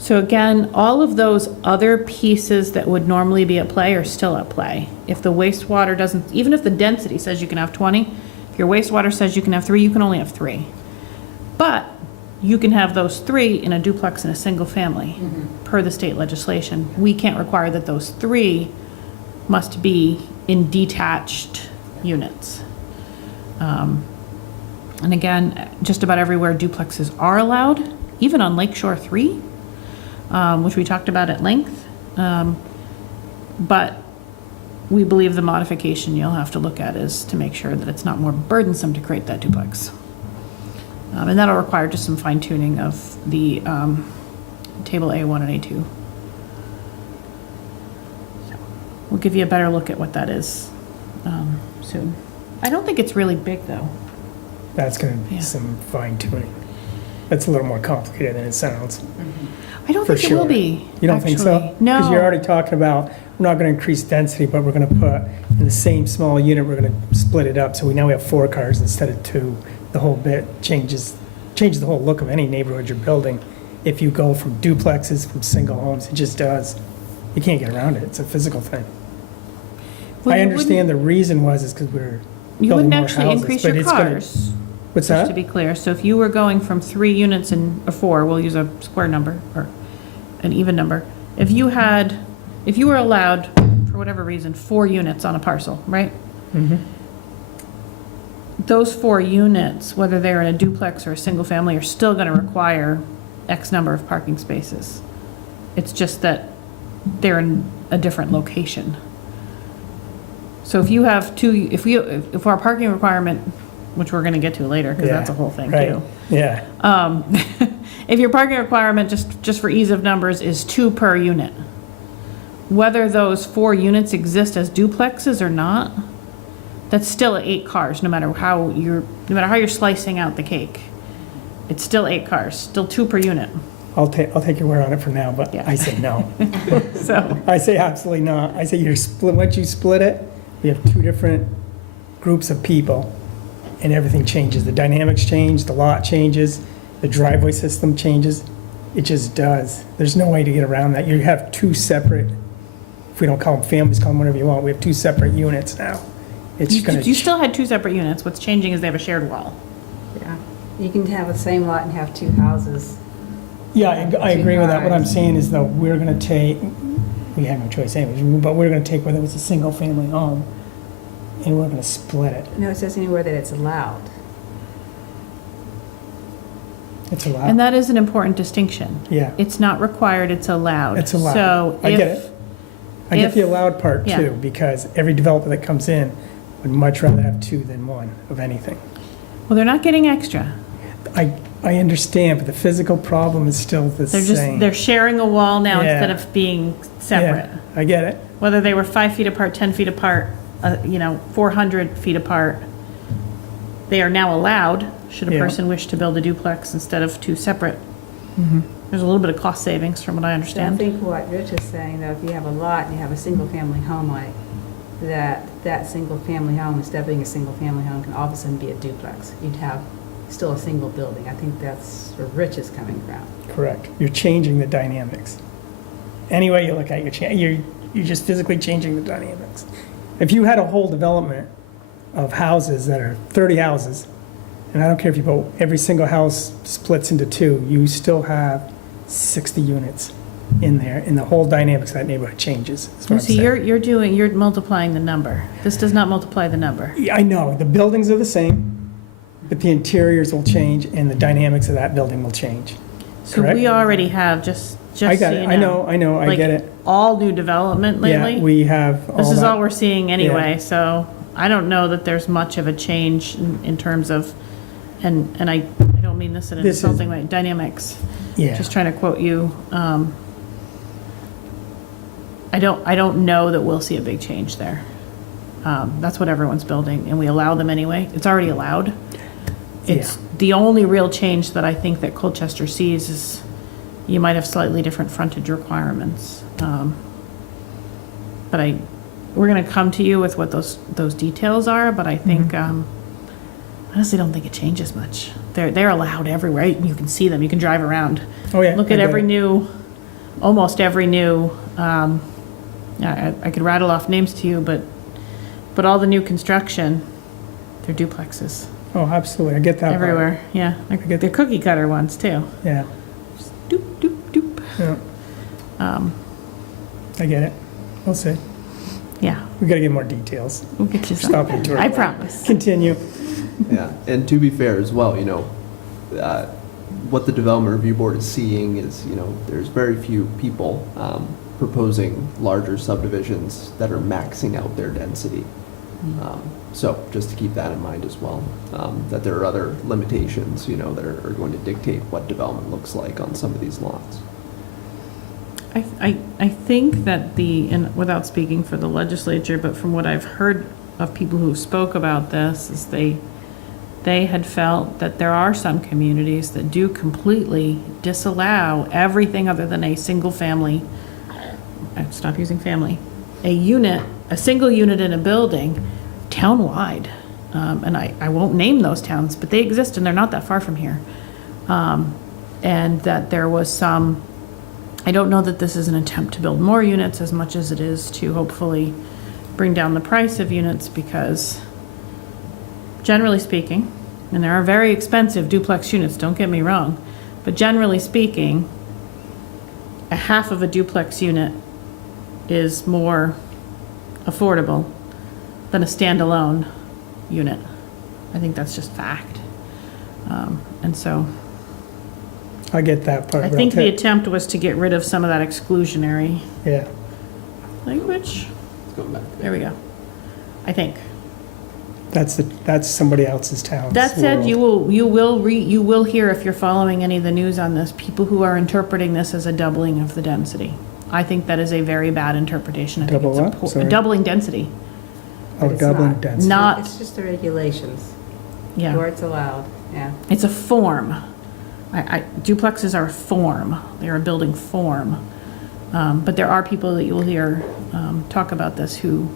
So again, all of those other pieces that would normally be at play are still at play. If the wastewater doesn't, even if the density says you can have 20, if your wastewater says you can have 3, you can only have 3. But you can have those 3 in a duplex in a single family, per the state legislation. We can't require that those 3 must be in detached units. And again, just about everywhere duplexes are allowed, even on Lakeshore 3, which we talked about at length. But we believe the modification you'll have to look at is to make sure that it's not more burdensome to create that duplex. And that'll require just some fine tuning of the table A1 and A2. So we'll give you a better look at what that is soon. I don't think it's really big though. That's going to be Yeah. some fine tuning. That's a little more complicated than it sounds. I don't For think it will sure. be. You don't think so? actually. No. Because you're already talking about, we're not going to increase density, but we're going to put, in the same small unit, we're going to split it up. So we now have 4 cars instead of 2. The whole bit changes the whole look of any neighborhood you're building. If you go from duplexes, from single homes, it just does. You can't get around it. It's a physical thing. Well, I you understand the reason is because we're You building wouldn't more actually houses, increase but your it's gonna- cars. What's Just to that? be clear, so if you were going from 3 units in a 4, we'll use a square number or an even number. If you were allowed, for whatever reason, 4 units on a parcel, right? Mhm. Those 4 units, whether they're in a duplex or a single family, are still gonna require X number of parking spaces. It's just that they're in a different location. So if you have 2, if our parking requirement, which we're gonna get to later, because that's a Yeah, whole thing right. too. Yeah, If your parking requirement, just for ease of numbers, is 2 per unit, whether those 4 units exist as duplexes or not, that's still 8 cars, no matter how you're slicing out the cake. It's still 8 cars, still 2 per unit. I'll take your word on it for now, but Yeah. I say no. So, I say absolutely not. I say once you split it, we have 2 different groups of people, and everything changes. The dynamics change, the lot changes, the driveway system changes. It just does. There's no way to get around that. You have 2 separate, if we don't call them families, call them whatever you want, we have 2 separate units now. It's gonna, you still had 2 separate units. What's changing is they have a shared wall. Yeah, you can have the same lot and have 2 houses. yeah, I agree with that. What I'm cars. saying is though, we're gonna take, we have no choice anyways, but we're gonna take whether it's a single family home, and we're gonna split it. No, it says anywhere that it's allowed. It's allowed. And that is an important distinction. Yeah, It's not required, it's allowed. it's allowed. So I get if- it. I get the if- allowed part yeah. too, because every developer that comes in would much rather have 2 than 1 of anything. Well, they're not getting extra. I understand, but the physical problem is still the They're just, same. they're sharing a wall now Yeah. instead of being separate. Yeah, I get it. Whether they were 5 feet apart, 10 feet apart, 400 feet apart, they are now allowed, should a Yeah. person wish to build a duplex instead of 2 separate. Mhm. There's a little bit of cost savings from what I So I understand. think what Rich is saying, though, if you have a lot and you have a single-family home on it, that single-family home, instead of being a single-family home, can all of a sudden be a duplex. You'd have still a single building. I think that's where Rich is coming from. Correct. You're changing the dynamics. Any way you look at it, you're just physically changing the dynamics. If you had a whole development of houses that are 30 houses, and I don't care if you put every single house splits into 2, you still have 60 units in there, and the whole dynamics of that neighborhood changes. is what I'm See, saying. you're multiplying the number. This does not multiply the number. Yeah, I know, the buildings are the same, but the interiors will change, and the dynamics of that building will change. So Correct? we already have, just I so got you it, know. I know, I like, get it. All new development lately. Yeah, we have all This is that. all we're seeing anyway, so I don't know that there's much of a change in terms of, and I don't mean this in an This is- insulting way, dynamics. Yeah, Just trying to quote you. I don't know that we'll see a big change there. That's what everyone's building, and we allow them anyway. It's already allowed. It's the only real change that I think that Colchester sees is you might have slightly different frontage requirements. But we're gonna come to you with what those details are, but I think, honestly don't think it changes much. They're allowed everywhere. You can see them, you can drive around. oh yeah. Look I at get every it. new almost every new, I could rattle off names to you, but all the new construction, they're duplexes Oh, absolutely, I get that part. everywhere. Yeah, like get they're cookie cutter ones too. Yeah, Doop, doop, doop. yeah, I get it. We'll see. Yeah, We gotta get more details. we'll get you some. Stop it, Tori. I promise. Continue. Yeah, and to be fair as well, what the Development Review Board is seeing is, there's very few people proposing larger subdivisions that are maxing out their density. So just to keep that in mind as well, that there are other limitations, that are going to dictate what development looks like on some of these lots. I think that and without speaking for the legislature, but from what I've heard of people who spoke about this, is they had felt that there are some communities that do completely disallow everything other than a single family, stop using family, a single unit in a building, townwide. And I won't name those towns, but they exist and they're not that far from here. And that there was some, I don't know that this is an attempt to build more units as much as it is to hopefully bring down the price of units, because generally speaking, and there are very expensive duplex units, don't get me wrong, but generally speaking, a half of a duplex unit is more affordable than a standalone unit. I think that's just fact. And so I get that part. I but think I'll the ta- attempt was to get rid of some of that exclusionary Yeah, language. Let's go back There we go. I think. that's somebody else's town. That said, you will hear, if you're following any of the news on this, people who are interpreting this as a doubling of the density. I think that is a very bad interpretation. I think Double it's what? a Sorry. doubling density. Oh, But it's Dublin not. density. Not, It's just the regulations, yeah, where it's allowed, yeah. it's a form. Duplexes are a form. They're a building form. But there are people that you will hear talk about this who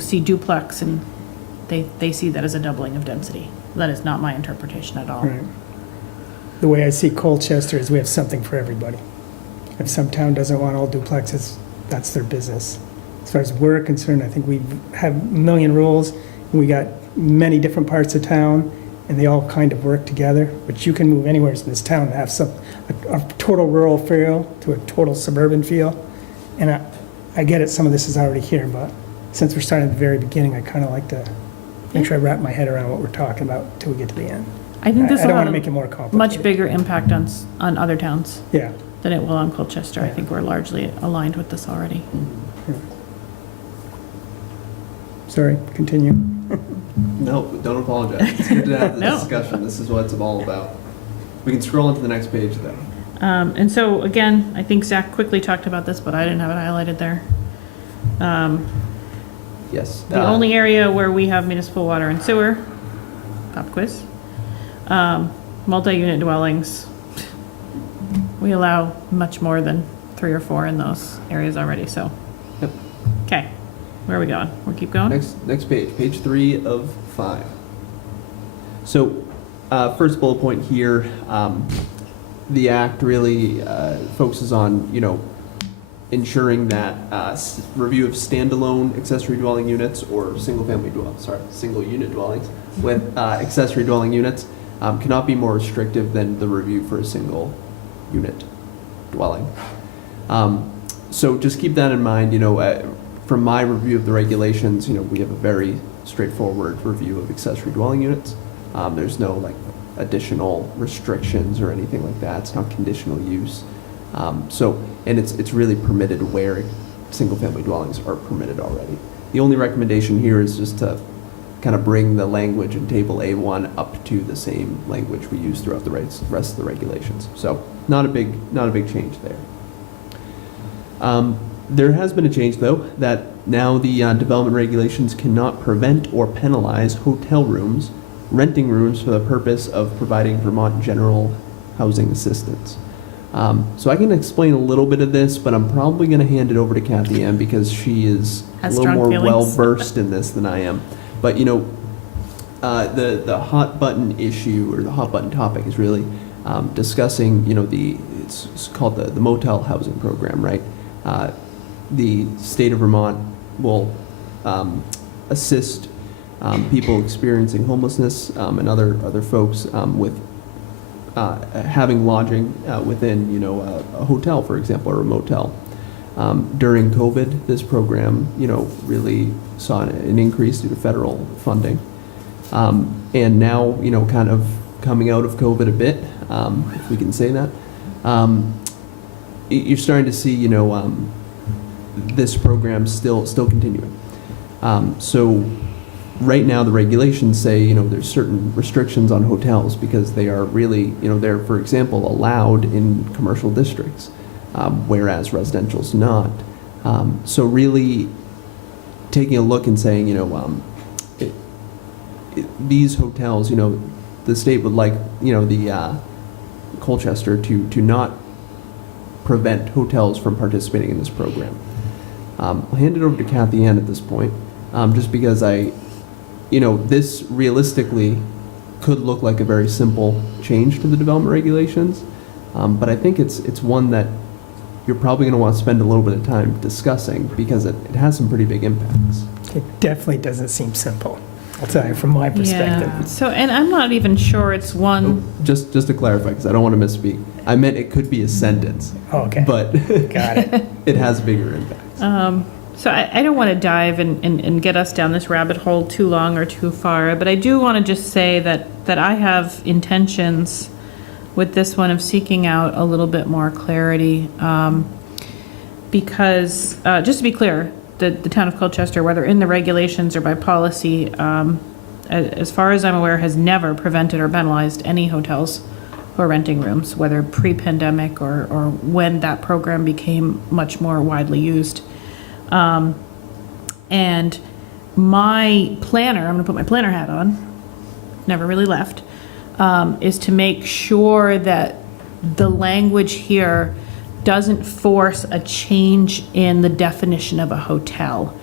see duplex and they see that as a doubling of density. That is not my interpretation at all. Right. The way I see Colchester is we have something for everybody. If some town doesn't want all duplexes, that's their business. As far as we're concerned, I think we have a million rules, and we got many different parts of town, and they all kind of work together. But you can move anywhere in this town and have a total rural feel to a total suburban feel. And I get it, some of this is already here, but since we're starting at the very beginning, I kind of like to make sure I wrap my head around what we're talking about until we get to the end. I think this I will don't want have to make it a more complicated. much bigger impact on other towns Yeah. than it will on Colchester. I Yeah. think we're largely aligned with this already. Sorry, continue. No, don't apologize. It's good to have the No. discussion. This is what it's all about. We can scroll into the next page then. And so, again, I think Zach quickly talked about this, but I didn't have it highlighted there. Yes. The only area where we have municipal water and sewer, pop quiz, multi-unit dwellings, we allow much more than 3 or 4 in those areas already, so. Yep. Okay, where are we going? We'll keep going? Next page, page 3 of 5. So, first bullet point here, the act really focuses on, ensuring that review of standalone accessory dwelling units or single unit dwellings with accessory dwelling units cannot be more restrictive than the review for a single unit dwelling. So just keep that in mind. From my review of the regulations, we have a very straightforward review of accessory dwelling units. There's no additional restrictions or anything like that. It's not conditional use. And it's really permitted where single-family dwellings are permitted already. The only recommendation here is just to kind of bring the language in Table A1 up to the same language we use throughout the rest of the regulations. So not a big change there. There has been a change, though, that now the development regulations cannot prevent or penalize hotel rooms, renting rooms for the purpose of providing Vermont general housing assistance. So I can explain a little bit of this, but I'm probably going to hand it over to Kathy Ann because she is Has a little strong more feelings. well-versed in this than I am. But, the hot button issue or the hot button topic is really discussing, it's called the motel housing program, right? The state of Vermont will assist people experiencing homelessness and other folks with having lodging within, a hotel, for example, or a motel. During COVID, this program, really saw an increase due to federal funding. And now, kind of coming out of COVID a bit, if we can say that, you're starting to see, this program still continuing. So right now, the regulations say, there's certain restrictions on hotels because they are really, they're, for example, allowed in commercial districts, whereas residential's not. So really taking a look and saying, these hotels, the state would like, the Colchester to not prevent hotels from participating in this program. I'll hand it over to Kathy Ann at this point, just because this realistically could look like a very simple change to the development regulations, but I think it's one that you're probably going to want to spend a little bit of time discussing because it has some pretty big impacts. It definitely doesn't seem simple, I'll tell you from my perspective. Yeah. So, and I'm not even sure it's one. Just to clarify, because I don't want to misspeak, I meant it could be a sentence, Oh, okay, but got it. it has bigger impacts. So I don't want to dive and get us down this rabbit hole too long or too far, but I do want to just say that I have intentions with this one of seeking out a little bit more clarity, because, just to be clear, the town of Colchester, whether in the regulations or by policy, as far as I'm aware, has never prevented or penalized any hotels who are renting rooms, whether pre-pandemic or when that program became much more widely used. And my planner, I'm going to put my planner hat on, never really left, is to make sure that the language here doesn't force a change in the definition of a hotel.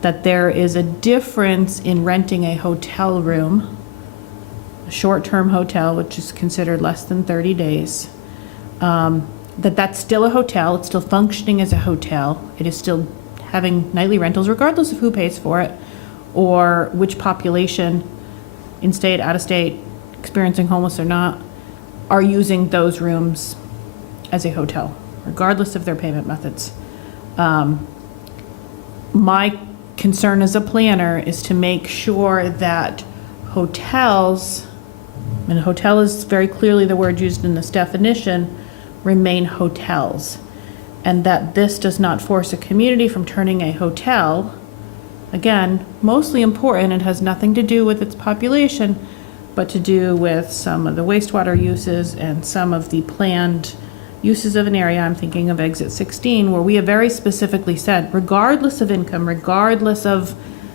That there is a difference in renting a hotel room, a short-term hotel, which is considered less than 30 days, that's still a hotel, it's still functioning as a hotel, it is still having nightly rentals regardless of who pays for it or which population, in-state, out-of-state, experiencing homeless or not, are using those rooms as a hotel, regardless of their payment methods. My concern as a planner is to make sure that hotels, and hotel is very clearly the word used in this definition, remain hotels. And that this does not force a community from turning a hotel, again, mostly important, it has nothing to do with its population, but to do with some of the wastewater uses and some of the planned uses of an area. I'm thinking of Exit 16, where we have very specifically said, regardless of income, regardless of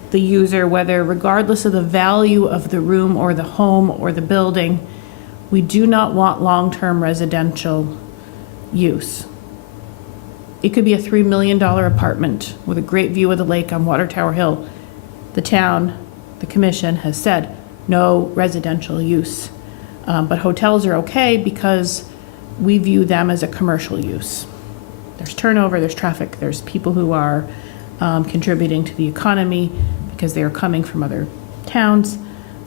the user, regardless of the value of the room or the home or the building, we do not want long-term residential use. It could be a $3 million apartment with a great view of the lake on Water Tower Hill. The town, the commission has said, no residential use. But hotels are okay because we view them as a commercial use. There's turnover, there's traffic, there's people who are contributing to the economy because they are coming from other towns.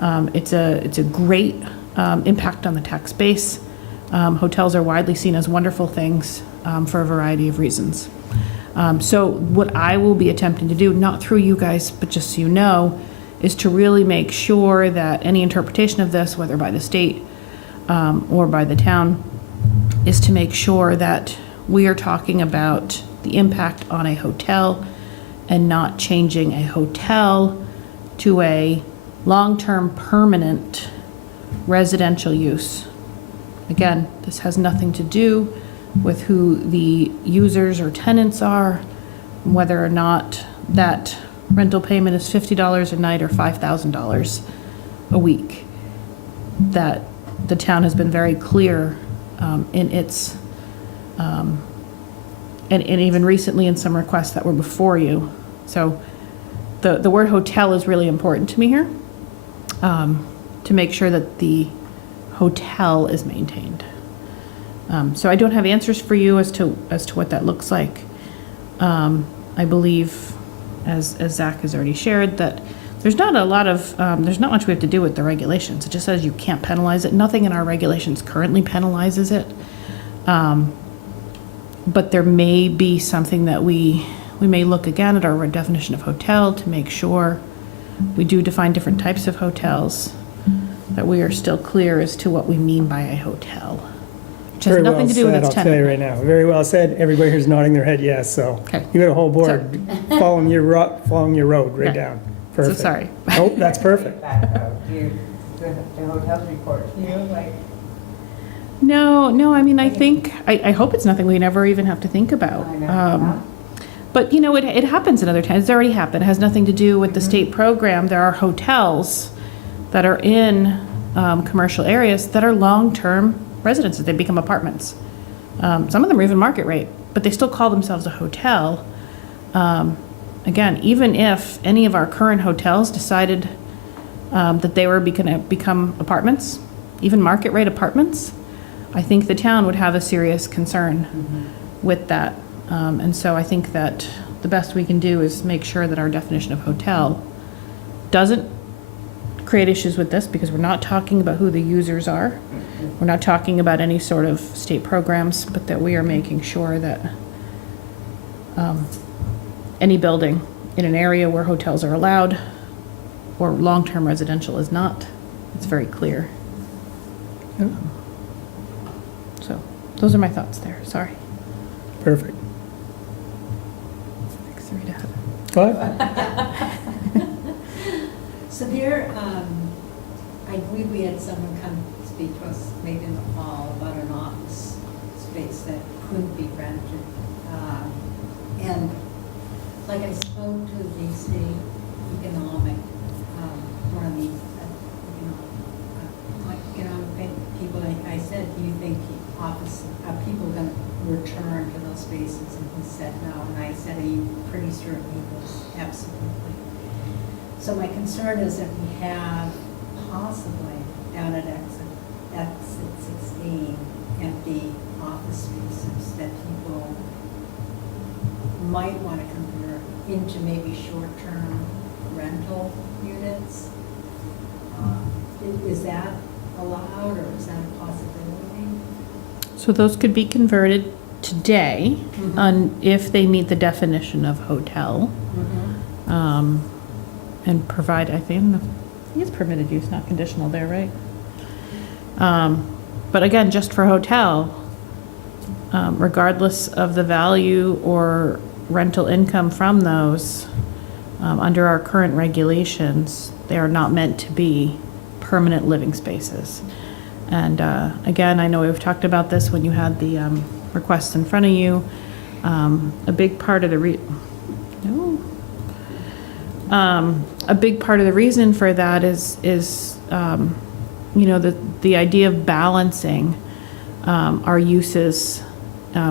It's a great impact on the tax base. Hotels are widely seen as wonderful things for a variety of reasons. So what I will be attempting to do, not through you guys, but just so you know, is to really make sure that any interpretation of this, whether by the state or by the town, is to make sure that we are talking about the impact on a hotel and not changing a hotel to a long-term permanent residential use. Again, this has nothing to do with who the users or tenants are, whether or not that rental payment is $50 a night or $5,000 a week. That the town has been very clear in its, and even recently in some requests that were before you. So the word hotel is really important to me here, to make sure that the hotel is maintained. So I don't have answers for you as to what that looks like. I believe, as Zach has already shared, that there's not much we have to do with the regulations. It just says you can't penalize it. Nothing in our regulations currently penalizes it. But there may be something that we may look again at our definition of hotel to make sure we do define different types of hotels, that we are still clear as to what we mean by a hotel. Which has Very well nothing to do with said, its I'll tell you tenant. right now. Very well said. Everybody here's nodding their head yes, so Okay. you got a whole board following your road right Okay. down. So Perfect. sorry. Nope, that's perfect. The hotels report to you, like, No, I mean, I hope it's nothing we never even have to think about. I know. But, it happens in other towns. It's already happened. It has nothing to do with the state program. There are hotels that are in commercial areas that are long-term residences. They become apartments. Some of them are even market rate, but they still call themselves a hotel. Again, even if any of our current hotels decided that they were going to become apartments, even market rate apartments, I think the town would have a serious concern with that. And so I think that the best we can do is make sure that our definition of hotel doesn't create issues with this, because we're not talking about who the users are. We're not talking about any sort of state programs, but that we are making sure that any building in an area where hotels are allowed or long-term residential is not, it's very clear. So those are my thoughts there. Sorry. Perfect. Thanks, Rita. What? So there, I believe we had someone come speak to us maybe in the fall about an office space that couldn't be rented. And like I spoke to the state economic, one of the, economic people, I said, do you think office, are people going to return to those spaces? And he said no, and I said, are you pretty certain? He goes, absolutely. So my concern is that we have possibly down at exit 16, empty office spaces that people might want to convert into maybe short-term rental units. Is that allowed, or is that a possibility? So those could be converted today if they meet the definition of hotel. And provide, I think it's permitted use, not conditional there, right? But again, just for hotel, regardless of the value or rental income from those, under our current regulations, they are not meant to be permanent living spaces. And again, I know we've talked about this when you had the requests in front of you. A big part of the reason for that is the idea of balancing our uses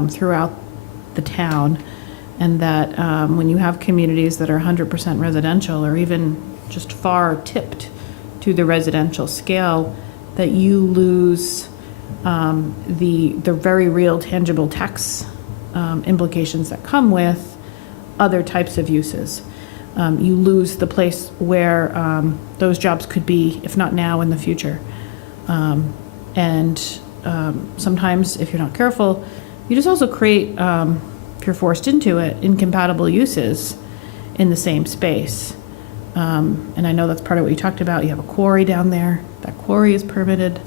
throughout the town, and that when you have communities that are 100% residential, or even just far tipped to the residential scale, that you lose the very real tangible tax implications that come with other types of uses. You lose the place where those jobs could be, if not now, in the future. And sometimes, if you're not careful, you just also create, if you're forced into it, incompatible uses in the same space. And I know that's part of what you talked about. You have a quarry down there. That quarry is permitted.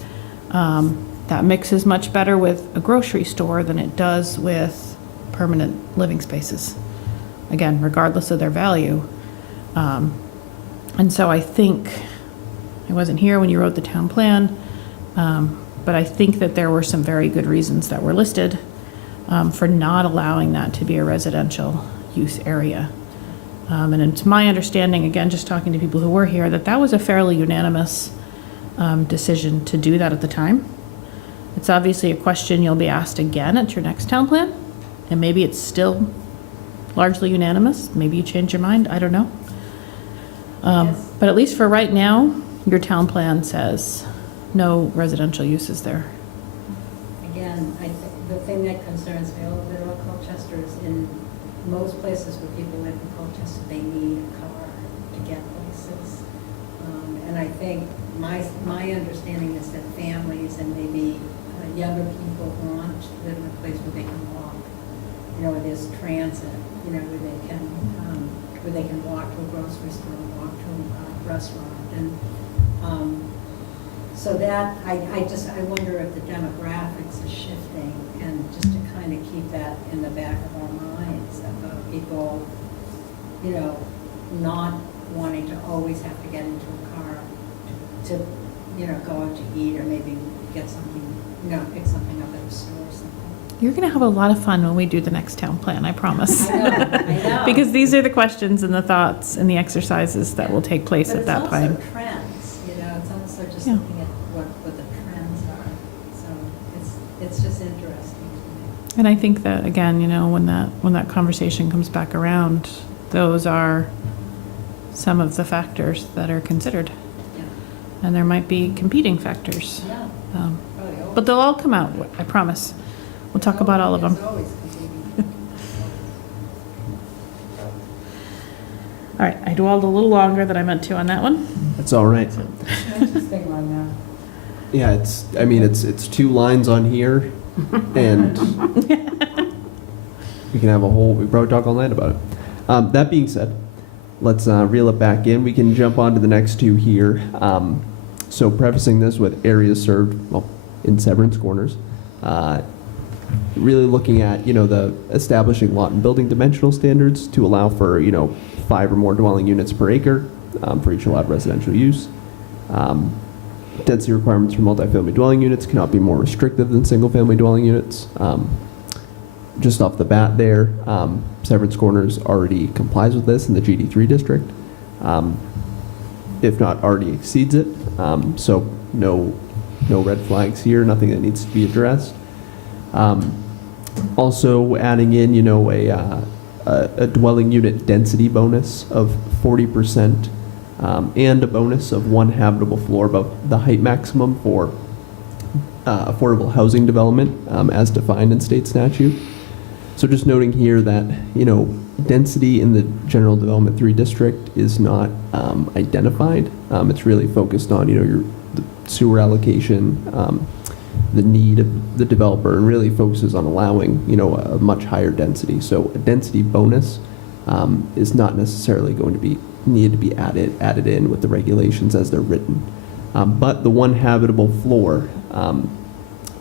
That mixes much better with a grocery store than it does with permanent living spaces. Again, regardless of their value. And so I think, I wasn't here when you wrote the town plan, but I think that there were some very good reasons that were listed for not allowing that to be a residential use area. And it's my understanding, again, just talking to people who were here, that that was a fairly unanimous decision to do that at the time. It's obviously a question you'll be asked again at your next town plan, and maybe it's still largely unanimous. Maybe you change your mind, I don't know. Yes. But at least for right now, your town plan says no residential uses there. Again, And the thing that concerns me a little bit about Colchester is in most places where people live in Colchester, they need a car to get places. And I think my understanding is that families and maybe younger people want to live in a place where they can walk, where there's transit, where they can walk to a grocery store, walk to a restaurant. And so that, I wonder if the demographics is shifting, and just to kind of keep that in the back of our minds about people, not wanting to always have to get into a car to go out to eat, or maybe get something, pick something up at a store or something. You're going to have a lot of fun when we do the next town plan, I promise. I know. Because these are the questions and the thoughts and the exercises that will take place at that time. But it's also trends, it's also just Yeah. looking at what the trends are. So it's just interesting to me. And I think that, again, when that conversation comes back around, those are some of the factors that are considered. Yeah. And there might be competing factors. Yeah. Probably always. But they'll all come out, I promise. We'll talk about all of them. It's always competing. All right, I dwelled a little longer than I meant to on that one. That's all right. Interesting one, now. Yeah, it's 2 lines on here, and we can have we probably talk all night about it. That being said, let's reel it back in. We can jump on to the next 2 here. So prefacing this with areas served, in Severance Corners, really looking at, the establishing lot and building dimensional standards to allow for, 5 or more dwelling units per acre for each allowed residential use. Density requirements for multifamily dwelling units cannot be more restrictive than single-family dwelling units. Just off the bat there, Severance Corners already complies with this in the GD3 district, if not already exceeds it. So no red flags here, nothing that needs to be addressed. Also adding in, a dwelling unit density bonus of 40%, and a bonus of 1 habitable floor above the height maximum for affordable housing development, as defined in state statute. So just noting here that, density in the General Development 3 district is not identified. It's really focused on, the sewer allocation, the need of the developer, and really focuses on allowing, a much higher density. So a density bonus is not necessarily going to be needed to be added in with the regulations as they're written. But the 1 habitable floor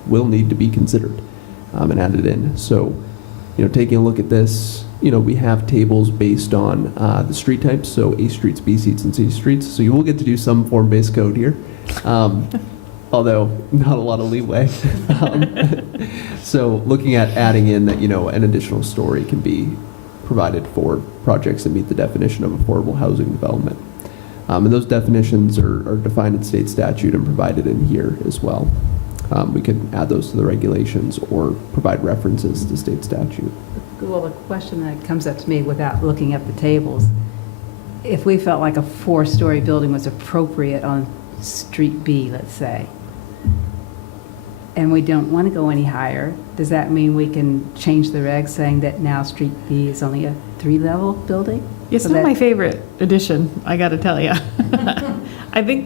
will need to be considered and added in. So, taking a look at this, we have tables based on the street types, so A streets, B streets, and C streets. So you will get to do some form-based code here. Although not a lot of leeway. So looking at adding in that, an additional story can be provided for projects that meet the definition of affordable housing development. And those definitions are defined in state statute and provided in here as well. We could add those to the regulations or provide references to state statute. Well, the question that comes up to me without looking at the tables, if we felt like a 4-story building was appropriate on Street B, let's say, and we don't want to go any higher, does that mean we can change the regs saying that now Street B is only a 3-level building? It's So not that- my favorite edition, I got to tell you. I think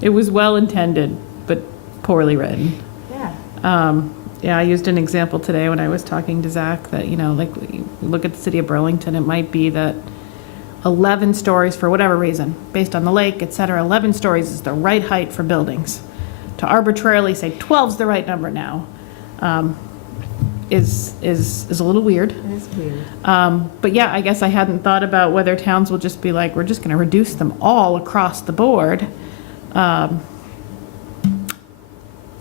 it was well intended, but poorly written. Yeah. Yeah, I used an example today when I was talking to Zach that, like, you look at the city of Burlington, it might be that 11 stories, for whatever reason, based on the lake, et cetera, 11 stories is the right height for buildings. To arbitrarily say 12's the right number now is a little weird. It is weird. But yeah, I guess I hadn't thought about whether towns will just be like, we're just going to reduce them all across the board. I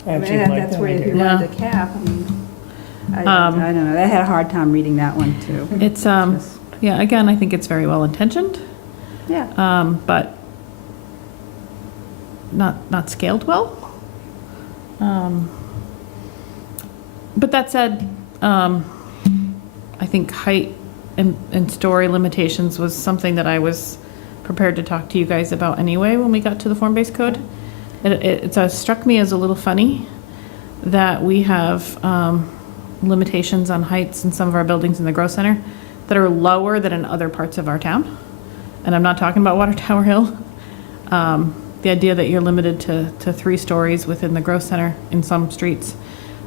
I mean, actually like that's that where if you idea. wanted to cap, I don't know. I had a hard time reading that one, too. It's, yeah, again, I think it's very well intentioned, Yeah. but not scaled well. But that said, I think height and story limitations was something that I was prepared to talk to you guys about anyway when we got to the form-based code. It struck me as a little funny that we have limitations on heights in some of our buildings in the Growth Center that are lower than in other parts of our town. And I'm not talking about Water Tower Hill. The idea that you're limited to 3 stories within the Growth Center in some streets,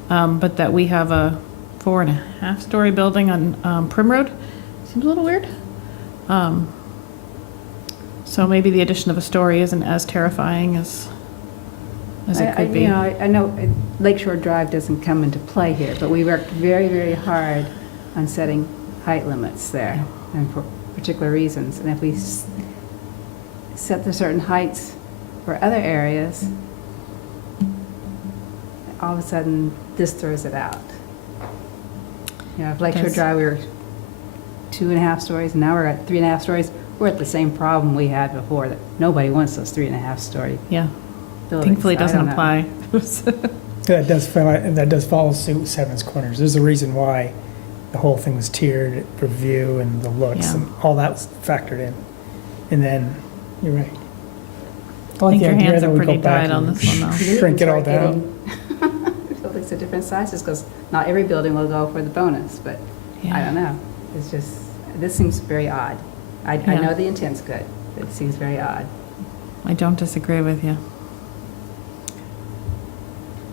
but that we have a 4.5-story building on Prim Road seems a little weird. So maybe the addition of a story isn't as terrifying as it could be. You know, I know Lakeshore Drive doesn't come into play here, but we worked very, very hard on setting height limits there, and for particular reasons. And if we set the certain heights for other areas, all of a sudden, this throws it out. You know, if Lakeshore Yes. Drive, we were 2.5 stories, and now we're at 3.5 stories, we're at the same problem we had before, that nobody wants those 3.5-story Yeah, buildings. thankfully it I doesn't don't know. apply. That does follow suit Seven's Corners. There's a reason why the whole thing was tiered for view and the looks Yeah. and all that was factored in. And then, you're right. I think your hands are we go pretty back tied on and this one, though. Shrink it all down. Buildings of different sizes, because not every building will go for the bonus, but I Yeah. don't know. It's just, this seems very odd. I Yeah. know the intent's good, but it seems very odd. I don't disagree with you.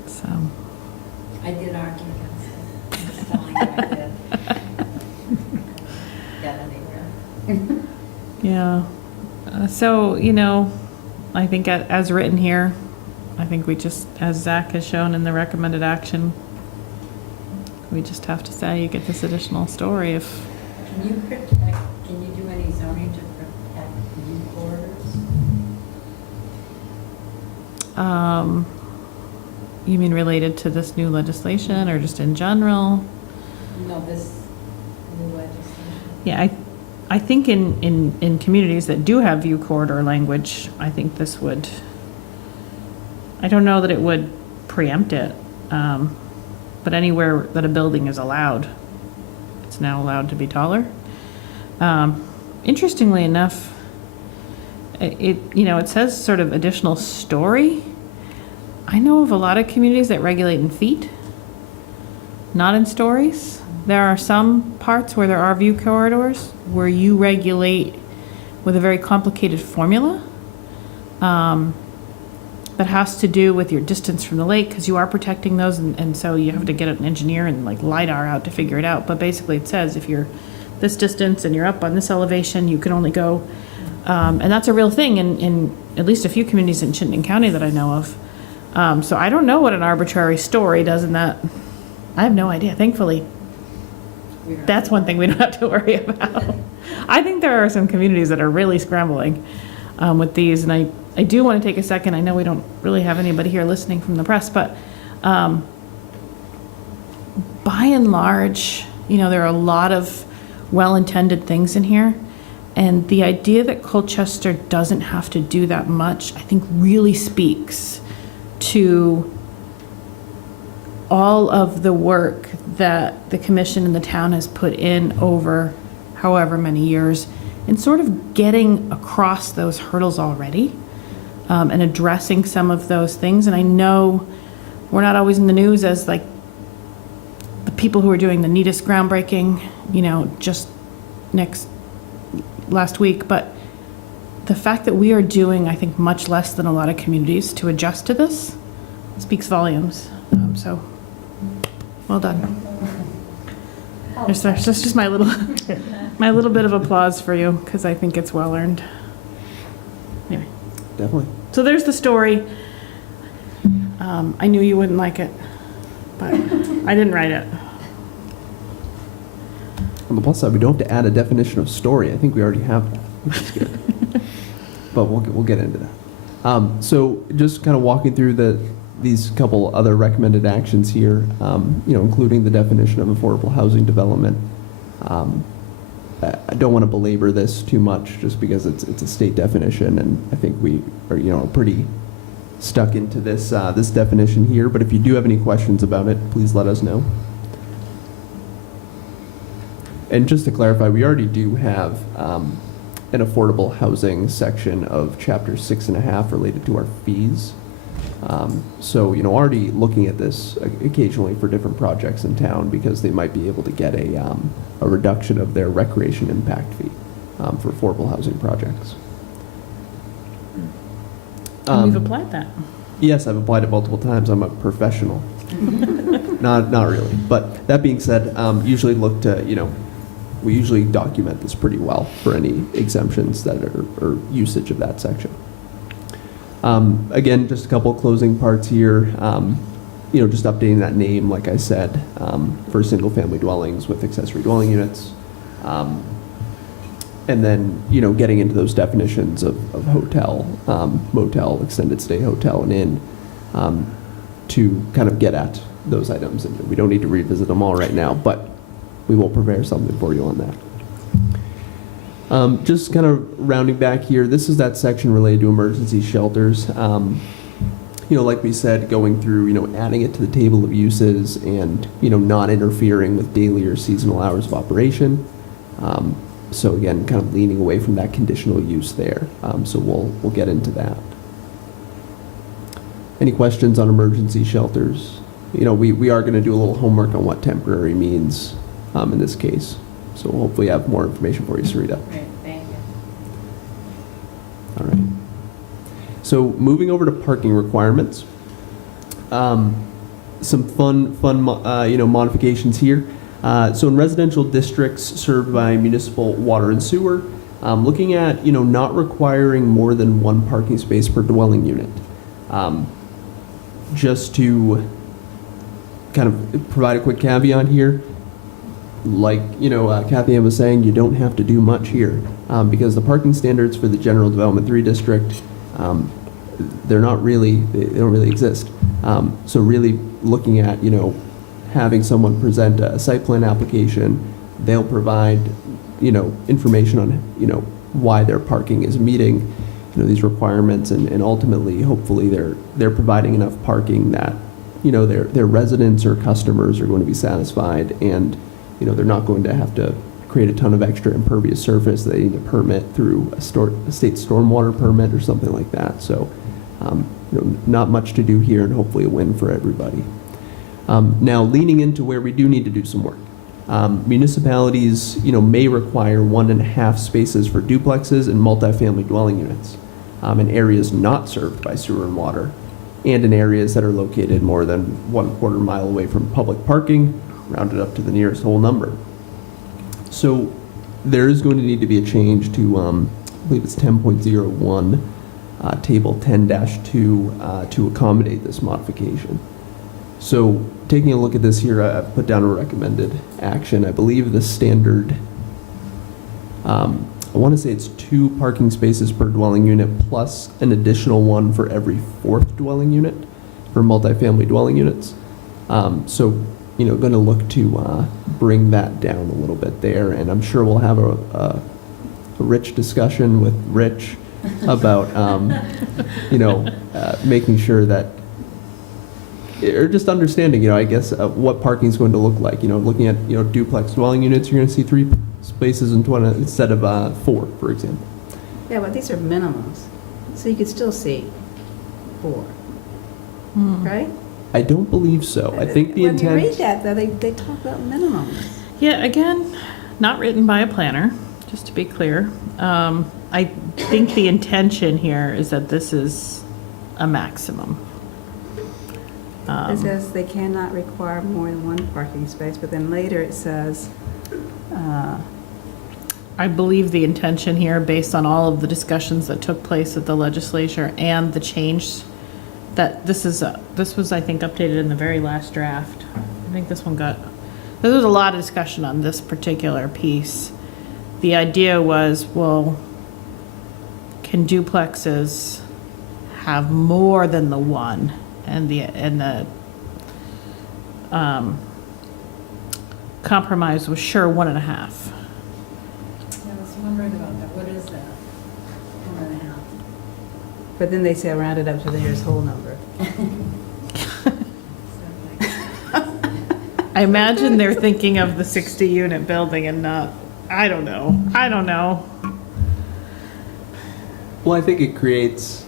So, I did argue against it. I'm just telling you I did. Get anywhere. yeah. So, you know, I think as written here, I think we just, as Zach has shown in the recommended action, we just have to say you get this additional story if, Can you protect, can you do any zoning to protect view corridors? you mean related to this new legislation or just in general? No, this new legislation. Yeah, I think in communities that do have view corridor language, I think this would, I don't know that it would preempt it, but anywhere that a building is allowed, it's now allowed to be taller. Interestingly enough, it says sort of additional story. I know of a lot of communities that regulate in feet, not in stories. There are some parts where there are view corridors where you regulate with a very complicated formula that has to do with your distance from the lake, because you are protecting those, and so you have to get an engineer and like LiDAR out to figure it out. But basically it says if you're this distance and you're up on this elevation, you can only go, and that's a real thing in at least a few communities in Chittenden County that I know of. So I don't know what an arbitrary story does in that. I have no idea, thankfully. That's one thing we don't have to worry about. I think there are some communities that are really scrambling with these, and I do want to take a second. I know we don't really have anybody here listening from the press, but by and large, there are a lot of well-intended things in here, and the idea that Colchester doesn't have to do that much, I think really speaks to all of the work that the commission and the town has put in over however many years in sort of getting across those hurdles already, and addressing some of those things. And I know we're not always in the news as like the people who are doing the neatest groundbreaking, just last week, but the fact that we are doing, I think, much less than a lot of communities to adjust to this speaks volumes. So, well done. That's just my little bit of applause for you, because I think it's well earned. Anyway, Definitely. so there's the story. I knew you wouldn't like it, but I didn't write it. On the plus side, we don't have to add a definition of story. I think we already have that, which is good. But we'll get into that. So just kind of walking through these couple other recommended actions here, including the definition of affordable housing development. I don't want to belabor this too much, just because it's a state definition, and I think we are pretty stuck into this definition here. But if you do have any questions about it, please let us know. And just to clarify, we already do have an affordable housing section of Chapter 6.5 related to our fees. So, already looking at this occasionally for different projects in town because they might be able to get a reduction of their recreation impact fee for affordable housing projects. And we've applied that. Yes, I've applied it multiple times. I'm a professional. Not really. But that being said, usually look to, we usually document this pretty well for any exemptions that are, or usage of that section. Again, just a couple closing parts here. Just updating that name, like I said, for single-family dwellings with accessory dwelling units. And then, getting into those definitions of hotel, motel, extended stay hotel, and inn, to kind of get at those items. And we don't need to revisit them all right now, but we will prepare something for you on that. Just kind of rounding back here, this is that section related to emergency shelters. Like we said, going through, adding it to the table of uses and, not interfering with daily or seasonal hours of operation. So again, kind of leaning away from that conditional use there. So we'll get into that. Any questions on emergency shelters? We are going to do a little homework on what temporary means in this case. So we'll hopefully have more information for you, Sarita. Great, thank you. All right. So moving over to parking requirements. Some fun modifications here. So in residential districts served by municipal water and sewer, looking at, not requiring more than one parking space per dwelling unit. Just to kind of provide a quick caveat here, like, Kathy Ann was saying, you don't have to do much here because the parking standards for the General Development 3 district, they don't really exist. So really looking at, having someone present a site plan application, they'll provide, information on, why their parking is meeting, these requirements, and ultimately, hopefully, they're providing enough parking that, their residents or customers are going to be satisfied, and, they're not going to have to create a ton of extra impervious surface that they need to permit through a state stormwater permit or something like that. So, not much to do here, and hopefully a win for everybody. Now, leaning into where we do need to do some work. Municipalities, may require 1.5 spaces for duplexes and multifamily dwelling units in areas not served by sewer and water, and in areas that are located more than 1/4 mile away from public parking, rounded up to the nearest whole number. So there is going to need to be a change to, I believe it's 10.01, table 10-2, to accommodate this modification. So taking a look at this here, I've put down a recommended action. I believe the standard, I want to say it's 2 parking spaces per dwelling unit plus an additional one for every 4th dwelling unit for multifamily dwelling units. So, going to look to bring that down a little bit there, and I'm sure we'll have a rich discussion with Rich about, making sure that, or just understanding, I guess, what parking is going to look like. Looking at, duplex dwelling units, you're going to see 3 spaces instead of 4, for example. Yeah, but these are minimums, so you could still see 4, right? I don't believe so. I think the intent. When you read that, though, they talk about minimums. Yeah, again, not written by a planner, just to be clear. I think the intention here is that this is a maximum. It says they cannot require more than 1 parking space, but then later it says, I believe the intention here, based on all of the discussions that took place at the legislature and the change, that this was, I think, updated in the very last draft. I think there was a lot of discussion on this particular piece. The idea was, well, can duplexes have more than the 1? And the compromise was sure 1.5. I was wondering about that. What is that? 1.5. but then they say round it up to the nearest whole number. I imagine they're thinking of the 60-unit building and not, I don't know. Well, I think it creates,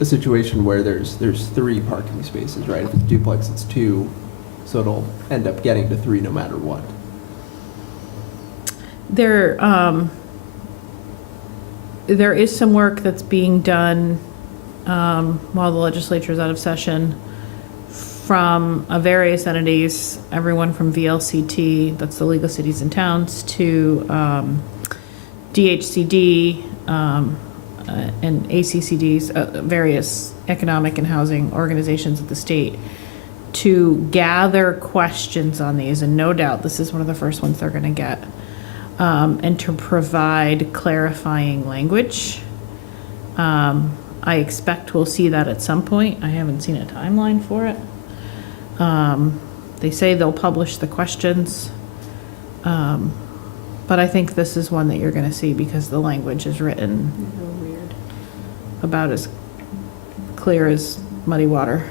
a situation where there's 3 parking spaces, right? If it's duplex, it's 2, so it'll end up getting to 3 no matter what. There is some work that's being done while the legislature is out of session from various entities, everyone from VLCT, that's the League of Cities and Towns, to DHCD and ACCDs, various economic and housing organizations of the state, to gather questions on these, and no doubt this is one of the first ones they're going to get, and to provide clarifying language. I expect we'll see that at some point. I haven't seen a timeline for it. They say they'll publish the questions, but I think this is one that you're going to see because the language is written about as clear as muddy water.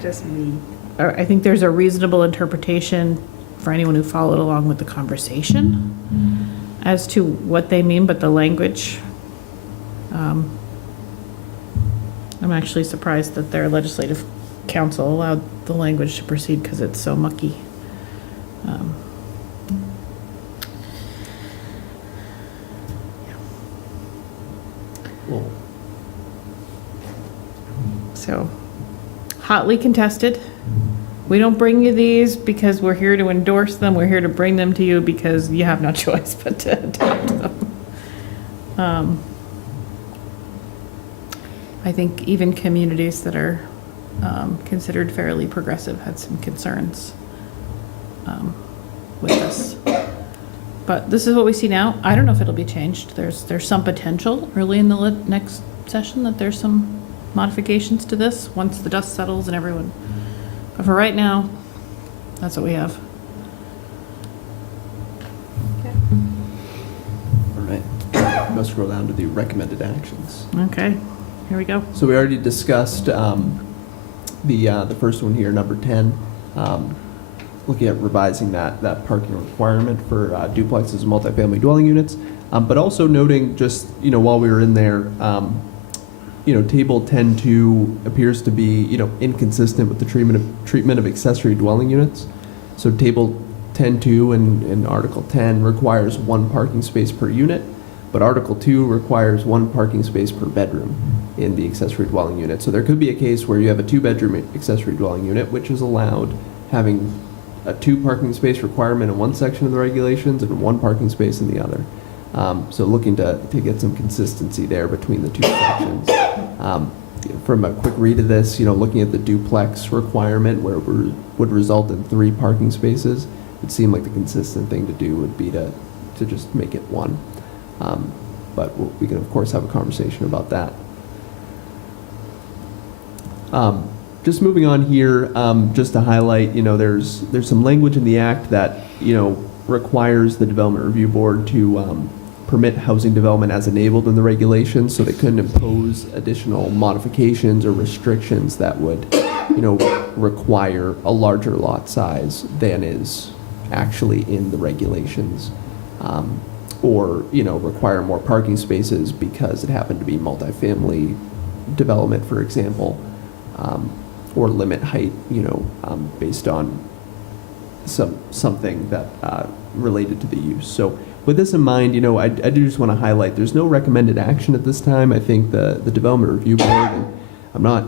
Just me. I think there's a reasonable interpretation for anyone who followed along with the conversation as to what they mean, but the language, I'm actually surprised that their legislative council allowed the language to proceed because it's so mucky. Well, So, hotly contested. We don't bring you these because we're here to endorse them. We're here to bring them to you because you have no choice but to adopt them. I think even communities that are considered fairly progressive had some concerns with this. But this is what we see now. I don't know if it'll be changed. There's some potential early in the next session that there's some modifications to this once the dust settles and everyone. But for right now, that's what we have. all right. Go scroll down to the recommended actions. Okay, here we go. So we already discussed the first one here, number 10, looking at revising that parking requirement for duplexes and multifamily dwelling units, but also noting just, while we were in there, table 10.2 appears to be, inconsistent with the treatment of accessory dwelling units. So table 10.2 in Article 10 requires 1 parking space per unit, but Article 2 requires 1 parking space per bedroom in the accessory dwelling unit. So there could be a case where you have a 2-bedroom accessory dwelling unit, which is allowed having a 2 parking space requirement in one section of the regulations and 1 parking space in the other. So looking to get some consistency there between the 2 sections. From a quick read of this, looking at the duplex requirement where it would result in 3 parking spaces, it seemed like the consistent thing to do would be to just make it 1. But we can, of course, have a conversation about that. Just moving on here, just to highlight, there's some language in the act that, requires the Development Review Board to permit housing development as enabled in the regulations, so they couldn't impose additional modifications or restrictions that would, require a larger lot size than is actually in the regulations. Or, require more parking spaces because it happened to be multifamily development, for example. Or limit height, based on something that related to the use. So with this in mind, I do just want to highlight there's no recommended action at this time. I think the Development Review Board, and I'm not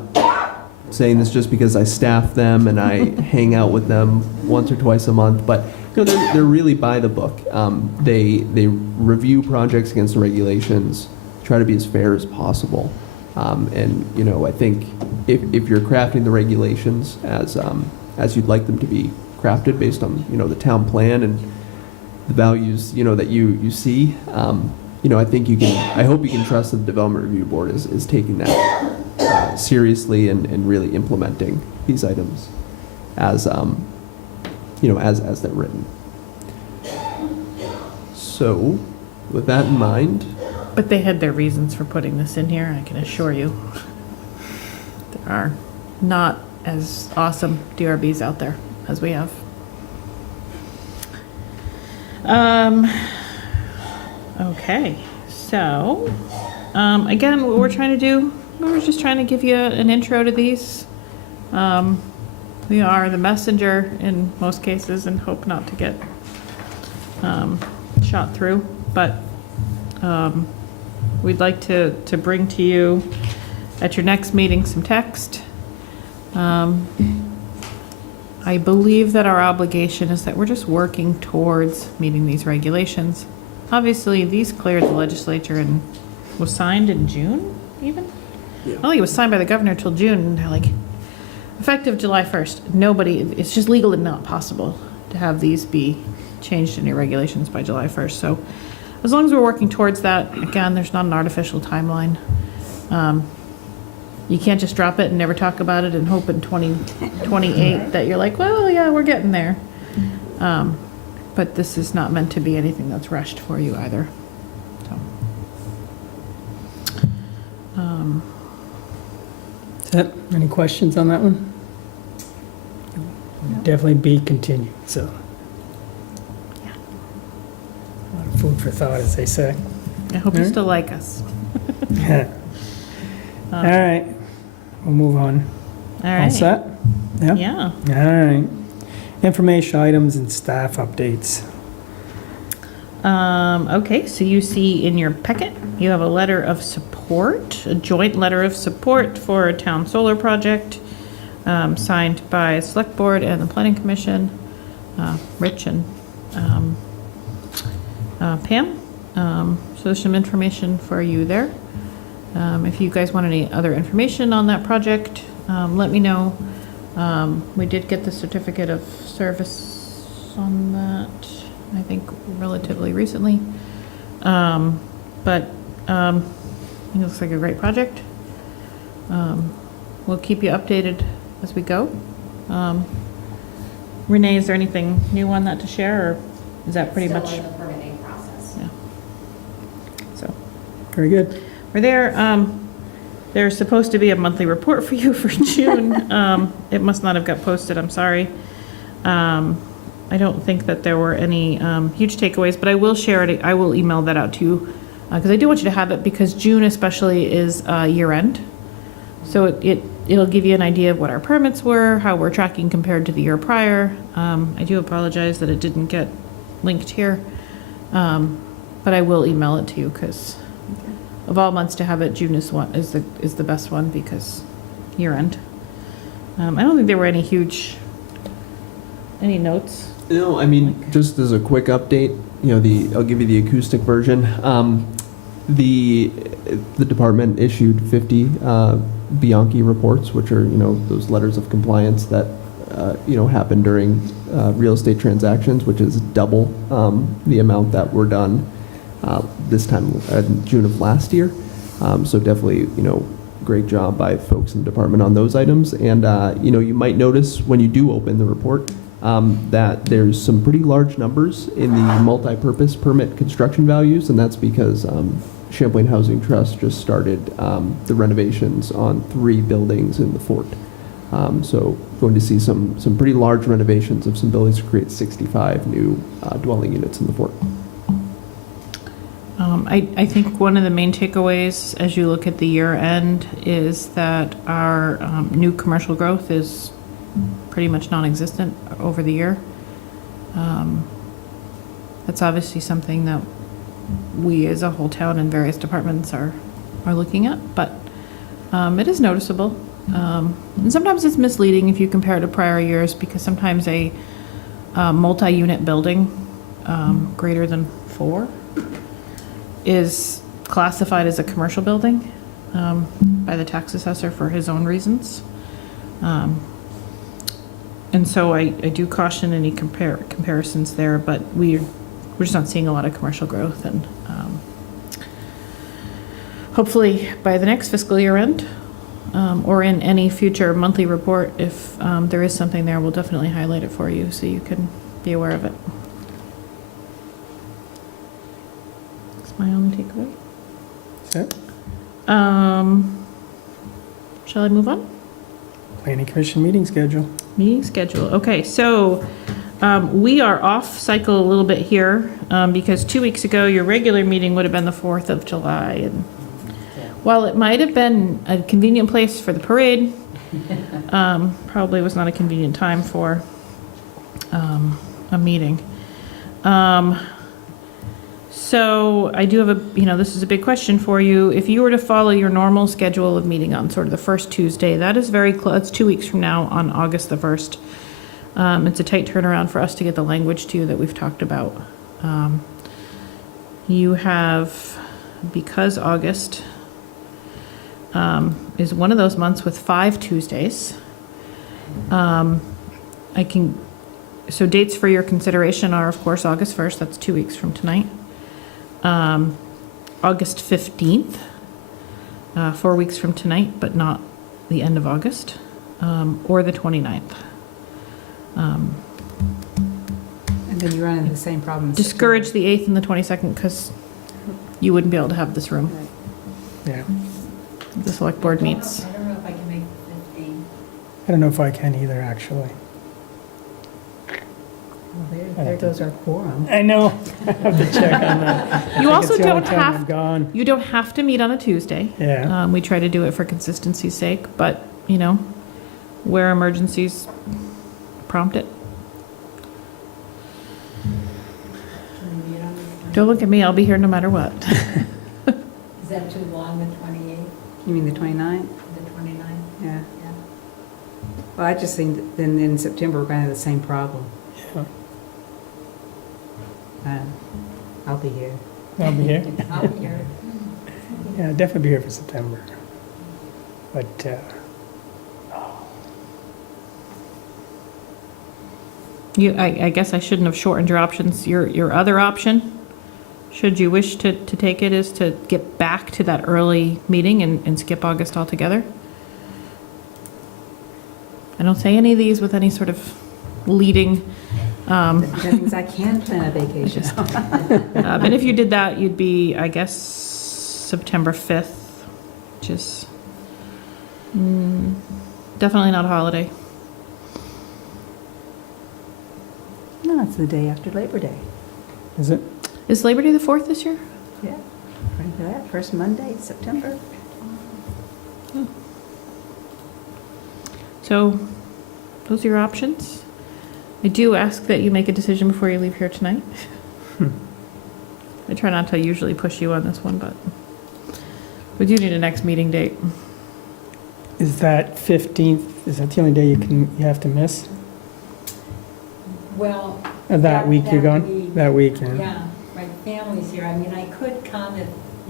saying this just because I staff them and I hang out with them once or twice a month, but they're really by the book. They review projects against the regulations, try to be as fair as possible. And I think if you're crafting the regulations as you'd like them to be crafted based on the town plan and the values that you see, I think I hope you can trust that the Development Review Board is taking that seriously and really implementing these items as they're written. So with that in mind. But they had their reasons for putting this in here, I can assure you. There are not as awesome DRBs out there as we have. Okay, so Again, what we're trying to do, we're just trying to give you an intro to these. We are the messenger in most cases and hope not to get shot through, but we'd like to bring to you at your next meeting some text. I believe that our obligation is that we're just working towards meeting these regulations. Obviously, these cleared the legislature and was signed in June, even? Yeah. I don't think it was signed by the governor till June, and they're like, effective July 1st. Nobody, it's just legally not possible to have these be changed in your regulations by July 1st. So as long as we're working towards that, again, there's not an artificial timeline. You can't just drop it and never talk about it and hope in 2028 that you're like, well, yeah, we're getting there. But this is not meant to be anything that's rushed for you either. So, Any questions on that one? Definitely be continued, so. Yeah. A lot of food for thought, as they say. I hope you Alright. still like us. All right, we'll move on. All All right. set? Yep. Yeah. All right. Information items and staff updates. Okay, so you see in your packet, you have a letter of support, a joint letter of support for a town solar project, signed by Select Board and the Planning Commission, Rich and Pam. So there's some information for you there. If you guys want any other information on that project, let me know. We did get the certificate of service on that, I think relatively recently. But it looks like a great project. We'll keep you updated as we go. Renee, is there anything new on that to share, or is that pretty much? Still in the permitting process. Yeah. So. Very good. We're there. There's supposed to be a monthly report for you for June. It must not have got posted, I'm sorry. I don't think that there were any huge takeaways, but I will share it. I will email that out to you because I do want you to have it, because June especially is year end. So it'll give you an idea of what our permits were, how we're tracking compared to the year prior. I do apologize that it didn't get linked here, but I will email it to you because of all months to have it, June is the best one because year end. I don't think there were any notes. No, I mean, just as a quick update, I'll give you the acoustic version. The department issued 50 Bianchi reports, which are, those letters of compliance that, happen during real estate transactions, which is double the amount that were done this time in June of last year. So definitely, great job by folks in the department on those items. And, you might notice when you do open the report that there's some pretty large numbers in the multi-purpose permit construction values, and that's because Champlain Housing Trust just started the renovations on 3 buildings in the fort. So going to see some pretty large renovations of some buildings to create 65 new dwelling units in the fort. I think one of the main takeaways as you look at the year end is that our new commercial growth is pretty much non-existent over the year. That's obviously something that we as a whole town and various departments are looking at, but it is noticeable. And sometimes it's misleading if you compare it to prior years, because sometimes a multi-unit building greater than 4 is classified as a commercial building by the tax assessor for his own reasons. And so I do caution any comparisons there, but we're just not seeing a lot of commercial growth. And hopefully by the next fiscal year end, or in any future monthly report, if there is something there, we'll definitely highlight it for you so you can be aware of it. That's my only takeaway. Set. Shall I move on? Planning Commission meeting schedule. Meeting schedule. Okay, so we are off cycle a little bit here because 2 weeks ago your regular meeting would have been the 4th of July, and While it might have been a convenient place for the parade, probably was not a convenient time for a meeting. So I do have this is a big question for you. If you were to follow your normal schedule of meeting on sort of the first Tuesday, that is very close, it's 2 weeks from now on August the 1st. It's a tight turnaround for us to get the language to you that we've talked about. You have, because August is one of those months with 5 Tuesdays. So dates for your consideration are, of course, August 1st, that's 2 weeks from tonight. August 15th, 4 weeks from tonight, but not the end of August, or the 29th. And then you run into the same problem. in Discourage September. the 8th and the 22nd because you wouldn't be able to have this room. Right. Yeah. The select board meets. I don't know if I can make 15. I don't know if I can either, actually. Well, there goes our quorum. I know. I have to check on that. I You think also it's the only don't time I'm have, gone. you don't have to meet on a Tuesday. Yeah. We try to do it for consistency's sake, but, where emergencies prompt it. Can we meet on the Don't look at me, I'll be here no matter what. 20th? Is that too long, the 28th, You mean the 29th? the 29th? Yeah. Yeah. Well, I just think that then in September, we're going to have the same problem. Yeah. I'll be here. I'll be here. I'll be here. Yeah, I'll definitely be here for September. But, I guess I shouldn't have shortened your options. Your other option, should you wish to take it, is to get back to that early meeting and skip August altogether. I don't say any of these with any sort of leading. That means I can plan a vacation. And if you did that, you'd be, I guess, September 5th, which is definitely not a holiday. No, it's the day after Labor Day. is it? Is Labor Day the 4th this year? Yeah. Right for that, first Monday, September. So those are your options. I do ask that you make a decision before you leave here tonight. I try not to usually push you on this one, but we do need a next meeting date. Is that 15th, is that the only day you have to miss? Well. That week you're gone? week, That week, yeah. Yeah, my family's here. I mean, I could come if,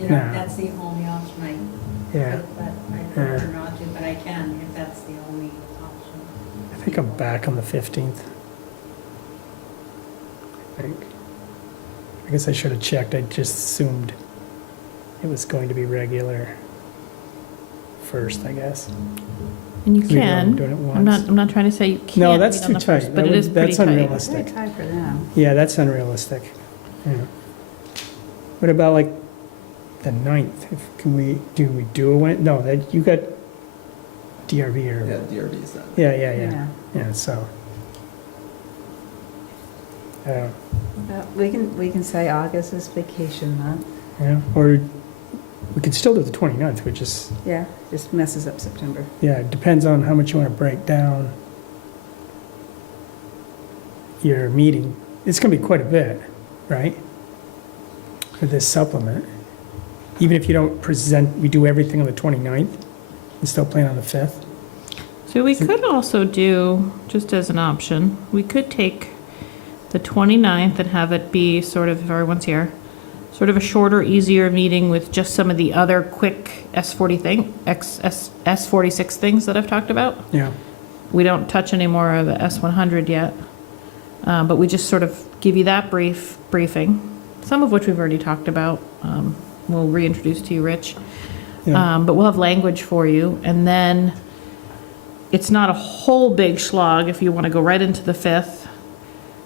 Nah. that's the only option I Yeah. could, but I prefer not to, but I can if that's the only option. I think I'm back on the 15th. I think. I guess I should have checked. I just assumed it was going to be regular first, I guess. And you We know I'm can. doing it I'm once. not trying to say you can't. No, that's meet on too the first, tight. But it is pretty That's tight. unrealistic. Very tight for them. Yeah, that's unrealistic. Yeah. What about like the 9th? Do we do a Wed? No, that, you got DRV or, Yeah, DRB is that. yeah. Yeah, so. Well, we can say August is vacation month. Yeah, or we could still do the 29th, which is, Yeah, just messes up September. yeah, it depends on how much you want to break down your meeting. It's going to be quite a bit, right? For this supplement. Even if you don't present, we do everything on the 29th, and still plan on the 5th. So we could also do, just as an option, we could take the 29th and have it be sort of, if everyone's here, sort of a shorter, easier meeting with just some of the other quick S46 things that I've talked about. Yeah. We don't touch any more of the S100 yet, but we just sort of give you that briefing, some of which we've already talked about. We'll reintroduce to you, Rich. Yeah. But we'll have language for you, and then it's not a whole big slog if you want to go right into the 5th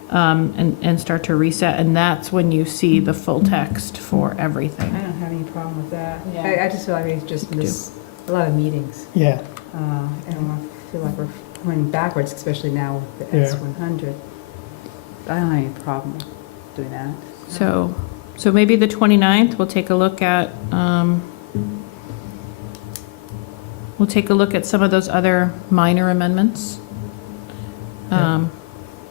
and start to reset, and that's when you see the full text for I everything. don't have any problem with that. Yeah. I just feel like we just miss a lot of meetings. Yeah. And I feel like we're running backwards, especially now with the Yeah. S100. I don't have any problem doing that. So maybe the 29th, we'll take a look at We'll take a look at some of those other minor amendments.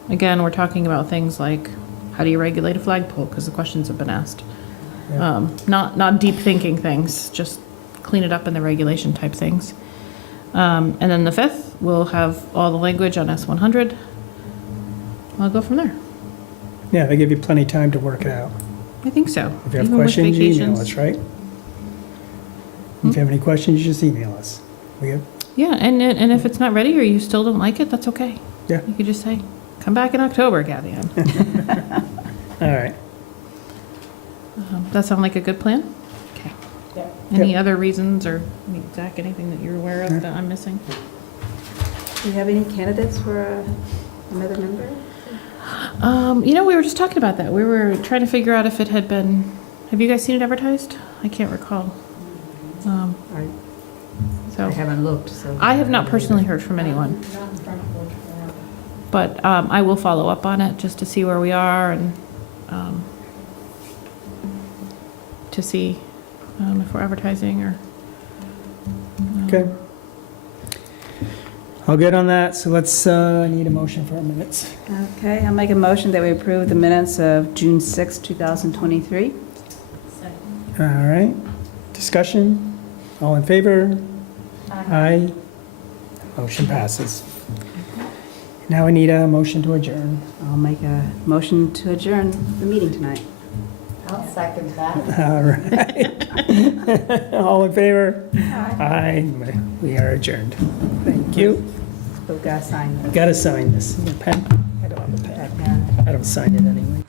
Again, we're talking about things like, how do you regulate a flagpole? Because the questions have been asked. Yeah. Not deep thinking things, just clean it up in the regulation type things. And then the 5th, we'll have all the language on S100. I'll go from there. Yeah, they give you plenty of time to work it out. I think so. If you have Even with questions, you email vacations. us, right? If you have any questions, you just email us. We have, Yeah, and if it's not ready or you still don't like it, that's okay. Yeah. You could just say, come back in October, Kathy Ann. all right. Does that sound like a good plan? Okay. Yeah. Any other reasons or, Zach, anything that you're aware of that I'm missing? Do you have any candidates for another member? We were just talking about that. We were trying to figure out if it had been, have you guys seen it advertised? I can't recall. I So, haven't looked, so. I have not personally heard from anyone, Not in front of us. but I will follow up on it just to see where we are and to see if we're advertising or. Okay. I'll get on that, so let's, need a motion for our minutes. Okay, I'll make a motion that we approve the minutes of June 6, 2023. All right. Discussion? All in favor? Aye. Motion passes. Now I need a motion to adjourn. I'll make a motion to adjourn the meeting tonight. I'll second that. All right. All in favor? Aye. We are adjourned. Thank you. Still gotta sign this. Gotta sign this. Pen? I don't have a pen. I don't sign it anyway.